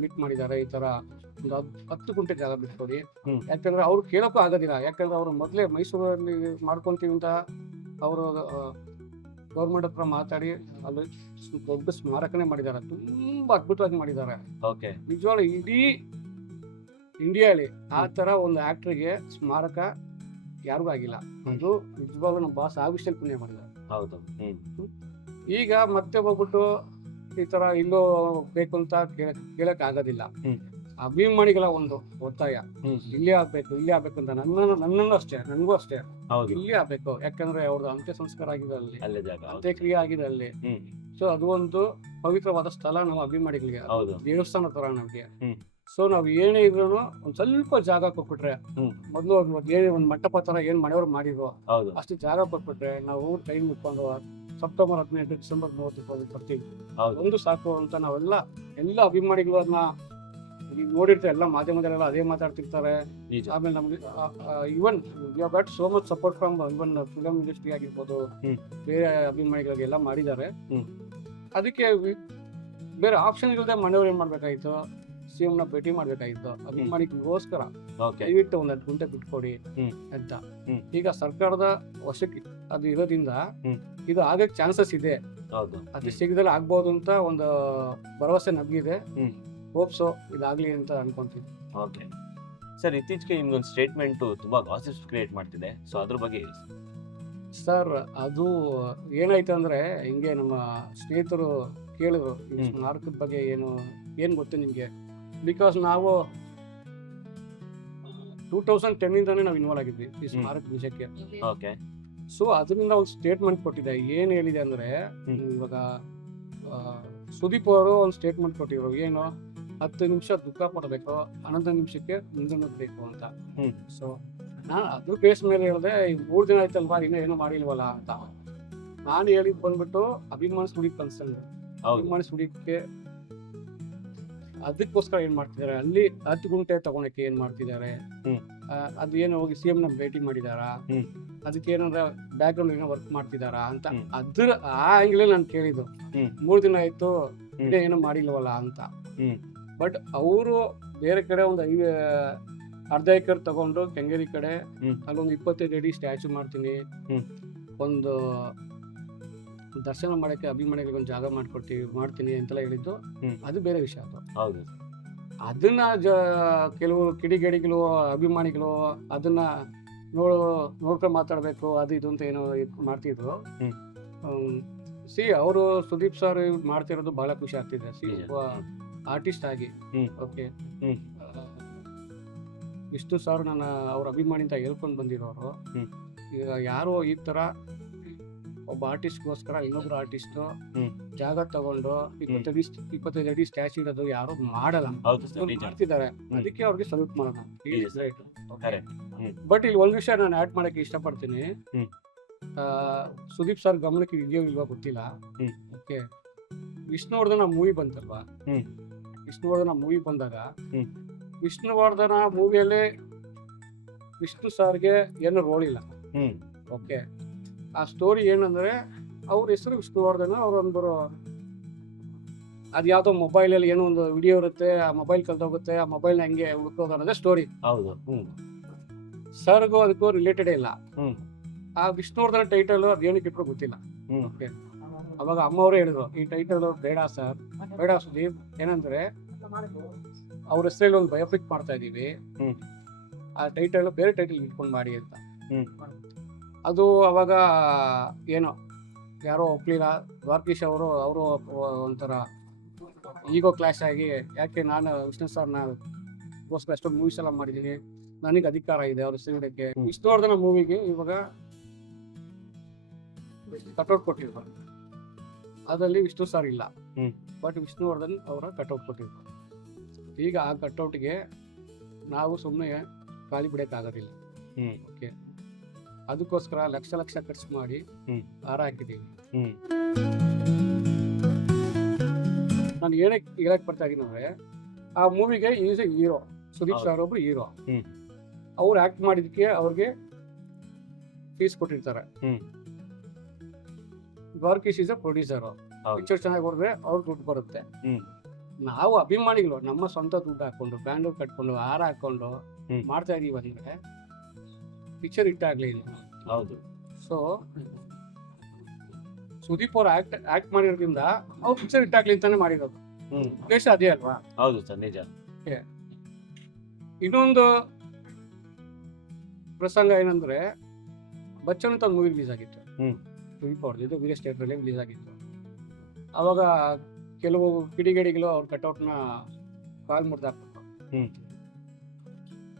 ಮೀಟ್ ಮಾಡಿದ್ದಾರೆ ಈ ತರ. ಒಂದು ಹತ್- ಹತ್ತು ಗುಂಟೆ ಜಾಗ ಬಿಟ್ಕೊಡಿ. ಯಾಕಂದ್ರೆ ಅವ್ರು ಕೇಳಕ್ಕೂ ಆಗೋದಿಲ್ಲ. ಯಾಕಂದ್ರೆ ಅವರು ಮೊದಲೇ ಮೈಸೂರಲ್ಲಿ ಮಾಡ್ಕೊಂತೀವಿ ಅಂತ ಅವರು ಗೌರ್ಮೆಂಟ್ ಹತ್ರ ಮಾತಾಡಿ ಅಲ್ಲಿ ದೊಡ್ಡ ಸ್ಮಾರಕನೇ ಮಾಡಿದ್ದಾರೆ. ತುಂಬಾ ಅದ್ಭುತವಾಗಿ ಮಾಡಿದ್ದಾರೆ. ಓಕೆ. ನಿಜವಾಗ್ಲೂ ಇಡೀ ಇಂಡಿಯಾಲಿ ಆ ತರ ಒಂದು ಆಕ್ಟರ್ಗೆ ಸ್ಮಾರಕ ಯಾರಿಗೂ ಆಗಿಲ್ಲ. ಅದು ನಿಜವಾಗ್ಲೂ ನಮ್ಮ ಬಾಸ್ ಆವಿಷಲ್ ಪುಣ್ಯ ಮಾಡಿದ್ದಾರೆ. ಹೌದು. ಈಗ ಮತ್ತೆ ಹೋಗ್ಬಿಟ್ಟು ಈ ತರ ಇಲ್ಲೋ ಬೇಕು ಅಂತ ಕೇಳಕ್ ಕೇಳಕ್ ಆಗೋದಿಲ್ಲ. ಅಭಿಮಾನಿಗಳ ಒಂದು ಒತ್ತಾಯ. ಇಲ್ಲಿ ಆಗ್ಬೇಕು ಇಲ್ಲಿ ಆಗ್ಬೇಕು ಅಂತ ನನ್ನ ನನ್ನನ್ನು ಅಷ್ಟೇ ನನಗೂ ಅಷ್ಟೇ. ಹೌದು. ಇಲ್ಲೇ ಆಗ್ಬೇಕು ಯಾಕಂದ್ರೆ ಅವ್ರದ್ದು ಅಂತ್ಯ ಸಂಸ್ಕಾರ ಆಗಿದೆ ಅಲ್ಲಿ ಅಲ್ಲೇ ಜಾಗ ಹೌದು. ಅಂತ್ಯಕ್ರಿಯೆ ಆಗಿದೆ ಅಲ್ಲಿ ಹ್ಮ್. ಸೊ ಅದು ಒಂದು ಪವಿತ್ರವಾದ ಸ್ಥಳ ನಾವು ಅಭಿಮಾನಿಗಳಿಗೆ ಹೌದು. ದೇವಸ್ಥಾನ ತರ ನಮ್ಗೆ. ಹ್ಮ್. ಸೊ ನಾವ್ ಏನೇ ಇದ್ರು ಒಂದ್ ಸ್ವಲ್ಪ ಜಾಗ ಕೊಟ್ಬಿಟ್ರೆ ಹ್ಮ್. ಮೊದಲು ಏನ್ ಒಂದ್ ಮಂಟಪ ತರ ಏನ್ ಮನೆಯವ್ರು ಮಾಡಿದ್ರು ಹೌದು. ಅಷ್ಟು ಜಾಗ ಕೊಟ್ಬಿಟ್ರೆ ನಾವು ಟೈಮ್ ಇಟ್ಕೊಂಡು ಸೆಪ್ಟೆಂಬರ್ ಹದಿನೆಂಟು ಡಿಸೆಂಬರ್ ಮೂವತ್ತು ಬರ್ತೀವಿ. ಹೌದು. ಒಂದು ಸಾಕು ಅಂತ ನಾವೆಲ್ಲ ಎಲ್ಲ ಅಭಿಮಾನಿಗಳು ಅದನ್ನ ಈಗ ನೋಡಿರ್ತಾರೆ ಎಲ್ಲ ಮಾಧ್ಯಮದಲ್ಲೆಲ್ಲ ಅದೇ ಮಾತಾಡ್ತಿರ್ತಾರೆ ನಿಜ ಆಮೇಲೆ ನಮ್ಗೆ even you got so much support from even film industry ಆಗಿರ್ಬೋದು ಹ್ಮ್. ಬೇರೆ ಅಭಿಮಾನಿಗಳಿಗೆಲ್ಲ ಮಾಡಿದ್ದಾರೆ ಹ್ಮ್. ಅದಕ್ಕೆ ವಿ- ಬೇರೆ ಆಪ್ಷನ್ ಇಲ್ಲದೆ ಮನೆಯವ್ರು ಏನ್ ಮಾಡ್ಬೇಕಾಯ್ತು ಸಿ ನ ಭೇಟಿ ಮಾಡ್ಬೇಕಾಗಿತ್ತು ಅಭಿಮಾನಿಗೋಸ್ಕರ ಓಕೆ ದಯವಿಟ್ಟು ಒಂದ್ ಹತ್ತು ಗುಂಟೆ ಬಿಟ್ಕೊಡಿ ಹ್ಮ್. ಅಂತ ಹ್ಮ್. ಈಗ ಸರ್ಕಾರದ ವಶಕ್ಕೆ ಅದು ಇರೋದ್ರಿಂದ ಹ್ಮ್. ಇದು ಆಗಕ್ ಚಾನ್ಸಸ್ ಇದೆ ಹೌದು ಅದು. ಶೀಘ್ರದಲ್ಲಿ ಆಗ್ಬೋದು ಅಂತ ಒಂದು ಭರವಸೆ ನಮಗಿದೆ ಹ್ಮ್. ಹೋಪ್ಸೋ ಇದಾಗಲಿ ಅಂತ ಅನ್ಕೊಂತೀನಿ. ಓಕೆ ಸರ್ ಇತ್ತೀಚೆಗೆ ನಿಮ್ಗೊಂದು ಸ್ಟೇಟ್ಮೆಂಟ್ ತುಂಬಾ ಗಾಸಿಪ್ಸ್ ಕ್ರಿಯೇಟ್ ಮಾಡ್ತಿದೆ. ಸೊ ಅದ್ರ ಬಗ್ಗೆ ಹೇಳಿ. ಸರ್ ಅದು ಏನಾಯ್ತು ಅಂದ್ರೆ ಹಿಂಗೆ ನಮ್ಮ ಸ್ನೇಹಿತರು ಕೇಳಿದ್ರು ಈ ಹ್ಮ್. ಸ್ಮಾರಕದ ಬಗ್ಗೆ ಏನು ಏನ್ ಗೊತ್ತು ನಿಮ್ಗೆ? ಬಿಕಾಸ್ ನಾವು ಟೂ ತೌಸಂಡ್ ಟೆನ್ ಇಂದಾನೆ ನಾವು ಇನ್ವಾಲ್ವ್ ಆಗಿದ್ವಿ ಈ ಸ್ಮಾರಕ ವಿಷಯಕ್ಕೆ. ಓಕೆ ಸೊ ಅದರಿಂದ ಒಂದು ಸ್ಟೇಟ್ಮೆಂಟ್ ಕೊಟ್ಟಿದೆ ಏನು ಹೇಳಿದೆ ಅಂದ್ರೆ ಹ್ಮ್. ಇವಾಗ ಆ, ಸುದೀಪ್ ಅವರು ಒಂದು ಸ್ಟೇಟ್ಮೆಂಟ್ ಕೊಟ್ಟಿದ್ರು. ಏನು? ಹತ್ತು ನಿಮಿಷ ದುಃಖ ಪಡಬೇಕು ಹನ್ನೊಂದು ನಿಮಿಷಕ್ಕೆ ಮುಂದೆ ನುಗ್ಬೇಕು ಅಂತ. ಸೊ ನಾನು ಅದು ಬೇಸ್ ಮೇಲೆ ಹೇಳಿದೆ ಈಗ ಮೂರ್ ದಿನ ಆಯ್ತಲ್ವಾ ಇನ್ನೂ ಏನೋ ಮಾಡಿಲ್ವಲ್ಲ ಅಂತ. ನಾನು ಹೇಳಿದ್ ಬಂದ್ಬಿಟ್ಟು ಅಭಿಮಾನ ಸುಡಿಕ್ ಅನ್ಸಂಗ ಹೌದು. ಅಭಿಮಾನ ಸುಡಿಕ್ಕೆ ಅದಕ್ಕೋಸ್ಕರ ಏನ್ ಮಾಡ್ತಿದ್ದಾರೆ ಅಲ್ಲಿ ಹತ್ತು ಗುಂಟೆ ತಗೊಳಕ್ಕೆ ಏನ್ ಮಾಡ್ತಿದ್ದಾರೆ? ಅದು ಏನು ಹೋಗಿ ಸಿ ಎಂ ನ ಭೇಟಿ ಮಾಡಿದಾರಾ? ಅದಕ್ಕೆ ಏನಂದ್ರೆ ಬ್ಯಾಕ್ ಗ್ರೌಂಡ್ ಏನೋ ವರ್ಕ್ ಮಾಡ್ತಿದಾರಾ ಅಂತ. ಅದ್ರ ಆ ಆಂಗ್ಲೇ ನಾನು ಕೇಳಿದ್ದು. ಮೂರು ದಿನ ಆಯ್ತು ಏನೋ ಮಾಡಿಲ್ವಲ್ಲ ಅಂತ. ಬಟ್ ಅವರು ಬೇರೆ ಕಡೆ ಒಂದು ಐ ಅರ್ಧ ಎಕರೆ ತಗೊಂಡು ಕೆಂಗೇರಿ ಕಡೆ ಅಲ್ಲೊಂದು ಇಪ್ಪತ್ತೈದು ಅಡಿ ಸ್ಟ್ಯಾಚು ಮಾಡ್ತೀನಿ. ಒಂದು ದರ್ಶನ ಮಾಡಕ್ಕೆ ಅಭಿಮಾನಿಗಳಿಗೆ ಒಂದು ಜಾಗ ಮಾಡ್ಕೊಡ್ತೀವಿ ಮಾಡ್ತೀನಿ ಅಂತೆಲ್ಲ ಹೇಳಿದ್ದು. ಅದು ಬೇರೆ ವಿಷಯ ಅದು. ಹೌದು. ಅದನ್ನ ಜ ಕೆಲವು ಕಿಡಿಗೇಡಿಗಳು ಅಭಿಮಾನಿಗಳು ಅದನ್ನ ನೋಡು ನೋಡ್ಕೊಂಡು ಮಾತಾಡಬೇಕು ಅದು ಇದು ಅಂತ ಏನೋ ಮಾಡ್ತಿದ್ರು. ಸಿ ಅವರು ಸುದೀಪ್ ಸರ್ ಮಾಡ್ತಿರೋದು ಬಹಳ ಖುಷಿ ಆಗ್ತಿದೆ. ಸಿ. ಆರ್ಟಿಸ್ಟ್ ಆಗಿ. ಹ್ಮ್. ಓಕೆ ಇಷ್ಟು ಸಾವಿರ ಸರ್ ನನ್ನ ಅವ್ರ ಅಭಿಮಾನಿ ಅಂತ ಹೇಳ್ಕೊಂಡು ಬಂದಿರೋರು. ಹ್ಮ್. ಈಗ ಯಾರೋ ಈ ತರ ಒಬ್ಬ ಆರ್ಟಿಸ್ಟ್ಗೋಸ್ಕರ ಇನ್ನೊಬ್ರು ಆರ್ಟಿಸ್ಟ್ ಹ್ಮ್. ಜಾಗ ತಗೊಂಡು ಇಪ್ಪತ್ತೈದು ಇಪ್ಪತ್ತೈದು ಅಡಿ ಸ್ಟ್ಯಾಚ್ ಇಡೋದು ಯಾರು ಮಾಡಲ್ಲ. ಹೌದು ಸರ್ ನಿಜ ಮಾಡ್ತಿದ್ದಾರೆ. ಅದಕ್ಕೆ ಅವ್ರಿಗೆ ಸಲ್ಯೂಟ್ ಮಾಡೋಣ. Yes. ಬಟ್ ಇಲ್ಲಿ ಒಂದ್ ವಿಷಯ ನಾನು ಆಡ್ ಮಾಡಕ್ಕೆ ಇಷ್ಟಪಡ್ತೀನಿ. ಹ್ಮ್. ಆ, ಸುದೀಪ್ ಸರ್ ಗಮನಕ್ಕೆ ಇದೆಯೋ ಇಲ್ವಾ ಗೊತ್ತಿಲ್ಲ. ಹ್ಮ್. ಓಕೆ ವಿಷ್ಣುವರ್ಧನ ಮೂವಿ ಬಂತಲ್ವಾ? ಹ್ಮ್. ವಿಷ್ಣುವರ್ಧನ ಮೂವಿ ಬಂದಾಗ. ವಿಷ್ಣುವರ್ಧನ ಮೂವಿಯಲ್ಲಿ ವಿಷ್ಣು ಸರ್ಗೆ ಏನು ರೋಲ್ ಇಲ್ಲ. ಓಕೆ ಆ ಸ್ಟೋರಿ ಏನಂದ್ರೆ ಅವ್ರ ಹೆಸರು ವಿಷ್ಣುವರ್ಧನ ಅವ್ರೊಂದು ಅದು ಯಾವುದೋ ಮೊಬೈಲಲ್ಲಿ ಏನೋ ಒಂದು ವಿಡಿಯೋ ಇರುತ್ತೆ ಆ ಮೊಬೈಲ್ ಕಲ್ತೋಗುತ್ತೆ ಆ ಮೊಬೈಲ್ ಹಂಗೆ ಹುಡುಕೋದು ಅನ್ನೋದೇ ಸ್ಟೋರಿ ಹೌದು. ಸರ್ಗೂ ಅದಕ್ಕೂ ರಿಲೇಟೆಡ್ ಇಲ್ಲ. ಆ ವಿಷ್ಣುವರ್ಧನ ಟೈಟಲ್ ಅದೇನಕ್ಕೆ ಇಟ್ರು ಗೊತ್ತಿಲ್ಲ. ಓಕೆ ಅವಾಗ ಅಮ್ಮವರೇ ಹೇಳಿದ್ರು ಈ ಟೈಟಲ್ ಬೇಡ ಸರ್ ಬೇಡ ಸುದೀಪ್ ಏನಂದ್ರೆ ಅವ್ರ ಹೆಸರಲ್ಲಿ ಒಂದು ಬಯೋಪಿಕ್ ಮಾಡ್ತಾ ಇದೀವಿ. ಆ ಟೈಟಲ್ ಬೇರೆ ಟೈಟಲ್ ಇಟ್ಕೊಂಡು ಮಾಡಿ ಅಂತ. ಅದು ಅವಾಗ ಏನೋ ಯಾರೋ ಒಪ್ಲಿಲ್ಲ. ದ್ವಾರಕೀಶ್ ಅವರು ಅವರು ಒಂಥರ ಈಗೋ ಕ್ಲಾಶ್ ಆಗಿ ಯಾಕೆ ನಾನು ವಿಷ್ಣು ಸರ್ನ ಗೋಸ್ಕರ ಎಷ್ಟೊಂದು ಮೂವೀಸ್ ಎಲ್ಲ ಮಾಡಿದ್ದೀನಿ ನನಗೆ ಅಧಿಕಾರ ಇದೆ ಅವ್ರ ಸಿಗಡಕ್ಕೆ ಇಷ್ಟು ವಿಷ್ಣುವರ್ಧನ ಮೂವಿಗೆ ಇವಾಗ ಕಟೌಟ್ ಕೊಟ್ಟಿದ್ರು. ಅದರಲ್ಲಿ ವಿಷ್ಣು ಸರ್ ಇಲ್ಲ ಹ್ಮ್. ಬಟ್ ವಿಷ್ಣುವರ್ಧನ್ ಅವರ ಕಟೌಟ್ ಕೊಟ್ಟಿದ್ರು ಈಗ ಆ ಕಟೌಟ್ಗೆ ನಾವು ಸುಮ್ಮನೆ ಖಾಲಿ ಬಿಡೋಕ್ಕಾಗೋದಿಲ್ಲ ಹ್ಮ್ ಓಕೆ ಅದಕ್ಕೋಸ್ಕರ ಲಕ್ಷ ಲಕ್ಷ ಖರ್ಚು ಮಾಡಿ ಹ್ಮ್. ಹಾರ ಹಾಕಿದ್ದೀವಿ ಹ್ಮ್ ನಾನು ಏನಕ್ಕೆ ಹೇಳಕ್ ಬರ್ತಾ ಇದ್ದೀನಿ ಅಂದ್ರೆ ಆ ಮೂವಿಗೆ ಈಸ್ ಎ ಹೀರೋ ಸುದೀಪ್ ಹೌದು. ಸರ್ ಒಬ್ರು ಹೀರೋ ಹ್ಮ್. ಅವ್ರು ಆಕ್ಟ್ ಮಾಡಿದಕ್ಕೆ ಅವ್ರಿಗೆ ಫೀಸ್ ಕೊಟ್ಟಿರ್ತಾರೆ ಹ್ಮ್. Dwarakish is a producer. Picture ಚೆನ್ನಾಗಿ ಹೊಡೆದ್ರೆ ಅವ್ರ ದುಡ್ಡು ಬರುತ್ತೆ. ನಾವು ಅಭಿಮಾನಿಗಳು ನಮ್ಮ ಸ್ವಂತ ದುಡ್ಡು ಹಾಕೊಂಡು ಬ್ಯಾಂಡ್ ಕಟ್ಕೊಂಡು ಹಾರ ಹಾಕೊಂಡು. ಮಾಡ್ತಾ ಇದೀವಿ ಅಂದ್ರೆ ಪಿಕ್ಚರ್ ಇಲ್ಲ. ಹೌದು. ಸೊ ಸುದೀಪ್ ಅವ್ರು ಆಕ್ಟ್ ಆಕ್ಟ್ ಮಾಡಿರೋದ್ರಿಂದ ಅವ್ರು ಪಿಕ್ಚರ್ ಹಿಟ್ ಆಗ್ಲಿ ಅಂತಾನೆ ಮಾಡಿರೋದು. ಉದ್ದೇಶ ಅದೇ ಅಲ್ವಾ? ಹೌದು ಸರ್ ನಿಜ. ಇನ್ನೊಂದು ಪ್ರಸಂಗ ಏನಂದ್ರೆ ಬಚ್ಚನ್ ಅಂತ ಮೂವಿ ರಿಲೀಸ್ ಆಗಿತ್ತು. ಅವ್ರದ್ದು ಇದು ವೀರೇಶ್ ಥಿಯೇಟ್ರಲ್ಲಿ ರಿಲೀಸ್ ಆಗಿತ್ತು ಅವಾಗ ಕೆಲವು ಕಿಡಿಗೇಡಿಗಳು ಅವ್ರ ಕಟೌಟ್ನ ಕಾಲ್ ಮುರಿದಾಕ್ಬಿಟ್ಟು ಹ್ಮ್.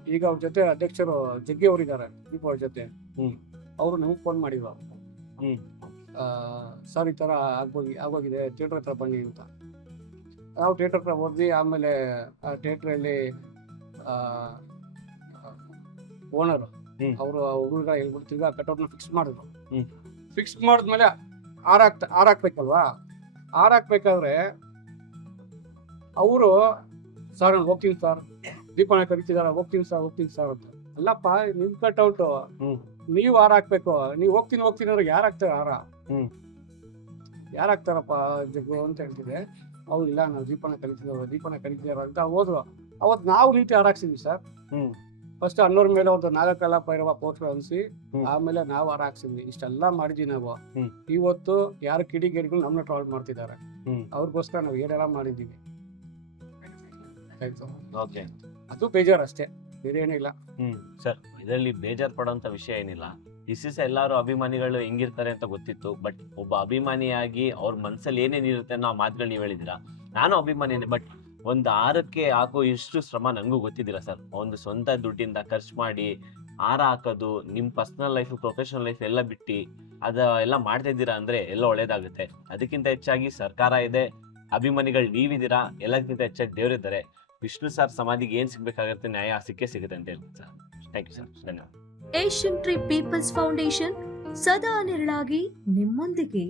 ಈಗ ಅವ್ರ ಜೊತೆ ಅಧ್ಯಕ್ಷರು ಜಗ್ಗಿ ಅವರಿದ್ದಾರೆ ದೀಪ ಅವ್ರ ಜೊತೆ ಹ್ಮ್. ಅವರು ನಮಗೆ ಫೋನ್ ಮಾಡಿದ್ರು. ಸರ್ ಈ ಥರ ಆಗೋಗಿ ಆಗೋಗಿದೆ ಥಿಯೇಟ್ರ್ ಹತ್ರ ಬನ್ನಿ ಅಂತ ನಾವು ಥಿಯೇಟ್ರ್ ಹತ್ರ ಹೋದ್ವಿ ಆಮೇಲೆ ಆ ಥಿಯೇಟ್ರಲ್ಲಿ ಓನರು. ಅವರು ಹುಡುಗ ಹೇಳ್ಬಿಟ್ಟು ತಿರ್ಗಾ ಕಟೌಟ್ನ ಫಿಕ್ಸ್ ಮಾಡಿದ್ರು. ಫಿಕ್ಸ್ ಮಾಡಿದ್ಮೇಲೆ ಆರಾಕ್ ಆರಾಕ್ಬೇಕಲ್ವಾ ಆರಾಕ್ಬೇಕಾದ್ರೆ ಅವರು ಸರ್ ನಾನು ಹೋಗ್ತೀನಿ ಸರ್. ದೀಪನ ಕರಿತಿದಾರ ಹೋಗ್ತೀನಿ ಸರ್ ಹೋಗ್ತೀನಿ ಸರ್ ಅಂತ. ಅಲ್ಲಪ್ಪ ನಿಮ್ ಕಟ್ಔಟು ಔಟ್ ನೀವು ಆರ ಹಾಕ್ಬೇಕು. ನೀವು ಹೋಗ್ತೀನಿ ಹೋಗ್ತೀನಿ ಅವ್ರಿಗೆ ಯಾರು ಹಾಕ್ತಾರೆ ಆರ? ಹ್ಮ್. ಯಾರು ಹಾಕ್ತಾರಪ್ಪ ಜಗ್ಗು ಅಂತ ಹೇಳ್ತಿದೆ ಅವ್ರು ಇಲ್ಲ ನಾವು ದೀಪನ ಕಲಿತಿದ್ದಾರೆ ದೀಪನ ಕಲಿತಿದಾರ ಅಂತ ಹೋದ್ರು. ಅವತ್ತು ನಾವು ರೀತಿ ಆರಾಕ್ಸಿದ್ವಿ ಸರ್. ಹ್ಮ್. ಫಸ್ಟ್ ಅಣ್ಣವ್ರ ಮೇಲೆ ಒಂದು ನಾಗಕಲ ಭೈರವ ಪೋಸ್ಟರ್ ಅನ್ಸಿ ಆಮೇಲೆ ನಾವು ಹಾರ ಹಾಕ್ಸಿದ್ವಿ. ಇಷ್ಟೆಲ್ಲ ಮಾಡಿದ್ವಿ ನಾವು. ಇವತ್ತು ಯಾರು ಕಿಡಿಗೇಡಿಗಳು ನಮ್ಮನ್ನ ಟ್ರಾಲ್ ಮಾಡ್ತಿದ್ದಾರೆ. ಅವ್ರಿಗೋಸ್ಕರ ನಾವು ಏನೆಲ್ಲ ಓಕೆ. ಅದು ಬೇಜಾರ್ ಅಷ್ಟೇ ಬೇರೆ ಏನಿಲ್ಲ ಸರ್ ಇದರಲ್ಲಿ ಬೇಜಾರ್ ಪಡೋಂತ ವಿಷಯ ಏನಿಲ್ಲ. ಇಸಿಸ ಎಲ್ಲಾರು ಅಭಿಮಾನಿಗಳು ಹೆಂಗಿರ್ತಾರೆ ಅಂತ ಗೊತ್ತಿತ್ತು ಬಟ್ ಒಬ್ಬ ಅಭಿಮಾನಿಯಾಗಿ ಅವ್ರ ಮನ್ಸಲ್ಲಿ ಏನೇನಿರುತ್ತೆ ಅನ್ನೋ ಮಾತುಗಳು ನೀವು ಹೇಳಿದಿರಾ ನಾನು ಅಭಿಮಾನಿನೇ ಬಟ್ ಒಂದು ಆರಕ್ಕೆ ಹಾಕೋ ಎಷ್ಟು ಶ್ರಮ ನನಗೂ ಗೊತ್ತಿದ್ದಿಲ್ಲ ಸರ್. ಒಂದು ಸ್ವಂತ ದುಡ್ಡಿಂದ ಖರ್ಚು ಮಾಡಿ ಹಾರ ಹಾಕೋದು ನಿಮ್ಮ ಪರ್ಸನಲ್ ಲೈಫ್ ಪ್ರೊಫೆಷನಲ್ ಲೈಫ್ ಎಲ್ಲ ಬಿಟ್ಟು ಅದ ಎಲ್ಲ ಮಾಡ್ತಾ ಇದ್ದೀರಾ ಅಂದ್ರೆ ಎಲ್ಲ ಒಳ್ಳೇದಾಗುತ್ತೆ. ಅದಕ್ಕಿಂತ ಹೆಚ್ಚಾಗಿ ಸರ್ಕಾರ ಇದೆ, ಅಭಿಮಾನಿಗಳು ನೀವಿದ್ದೀರಾ ಎಲ್ಲಕ್ಕಿಂತ ಹೆಚ್ಚಾಗಿ ದೇವರಿದ್ದಾರೆ. ವಿಷ್ಣು ಸರ್ ಸಮಾಧಿಗೆ ಏನ್ ಸಿಗ್ಬೇಕಾಗುತ್ತೆ ನ್ಯಾಯ ಸಿಕ್ಕೇ ಸಿಗುತ್ತೆ ಅಂತ ಹೇಳಿ ಸರ್. ಥ್ಯಾಂಕ್ ಯು ಸರ್ ಧನ್ಯವಾದ. ಏಷ್ಯನ್ ಟ್ರಿಪ್ ಪೀಪಲ್ಸ್ ಫೌಂಡೇಶನ್ ಸದಾ ನೆರಳಾಗಿ ನಿಮ್ಮೊಂದಿಗೆ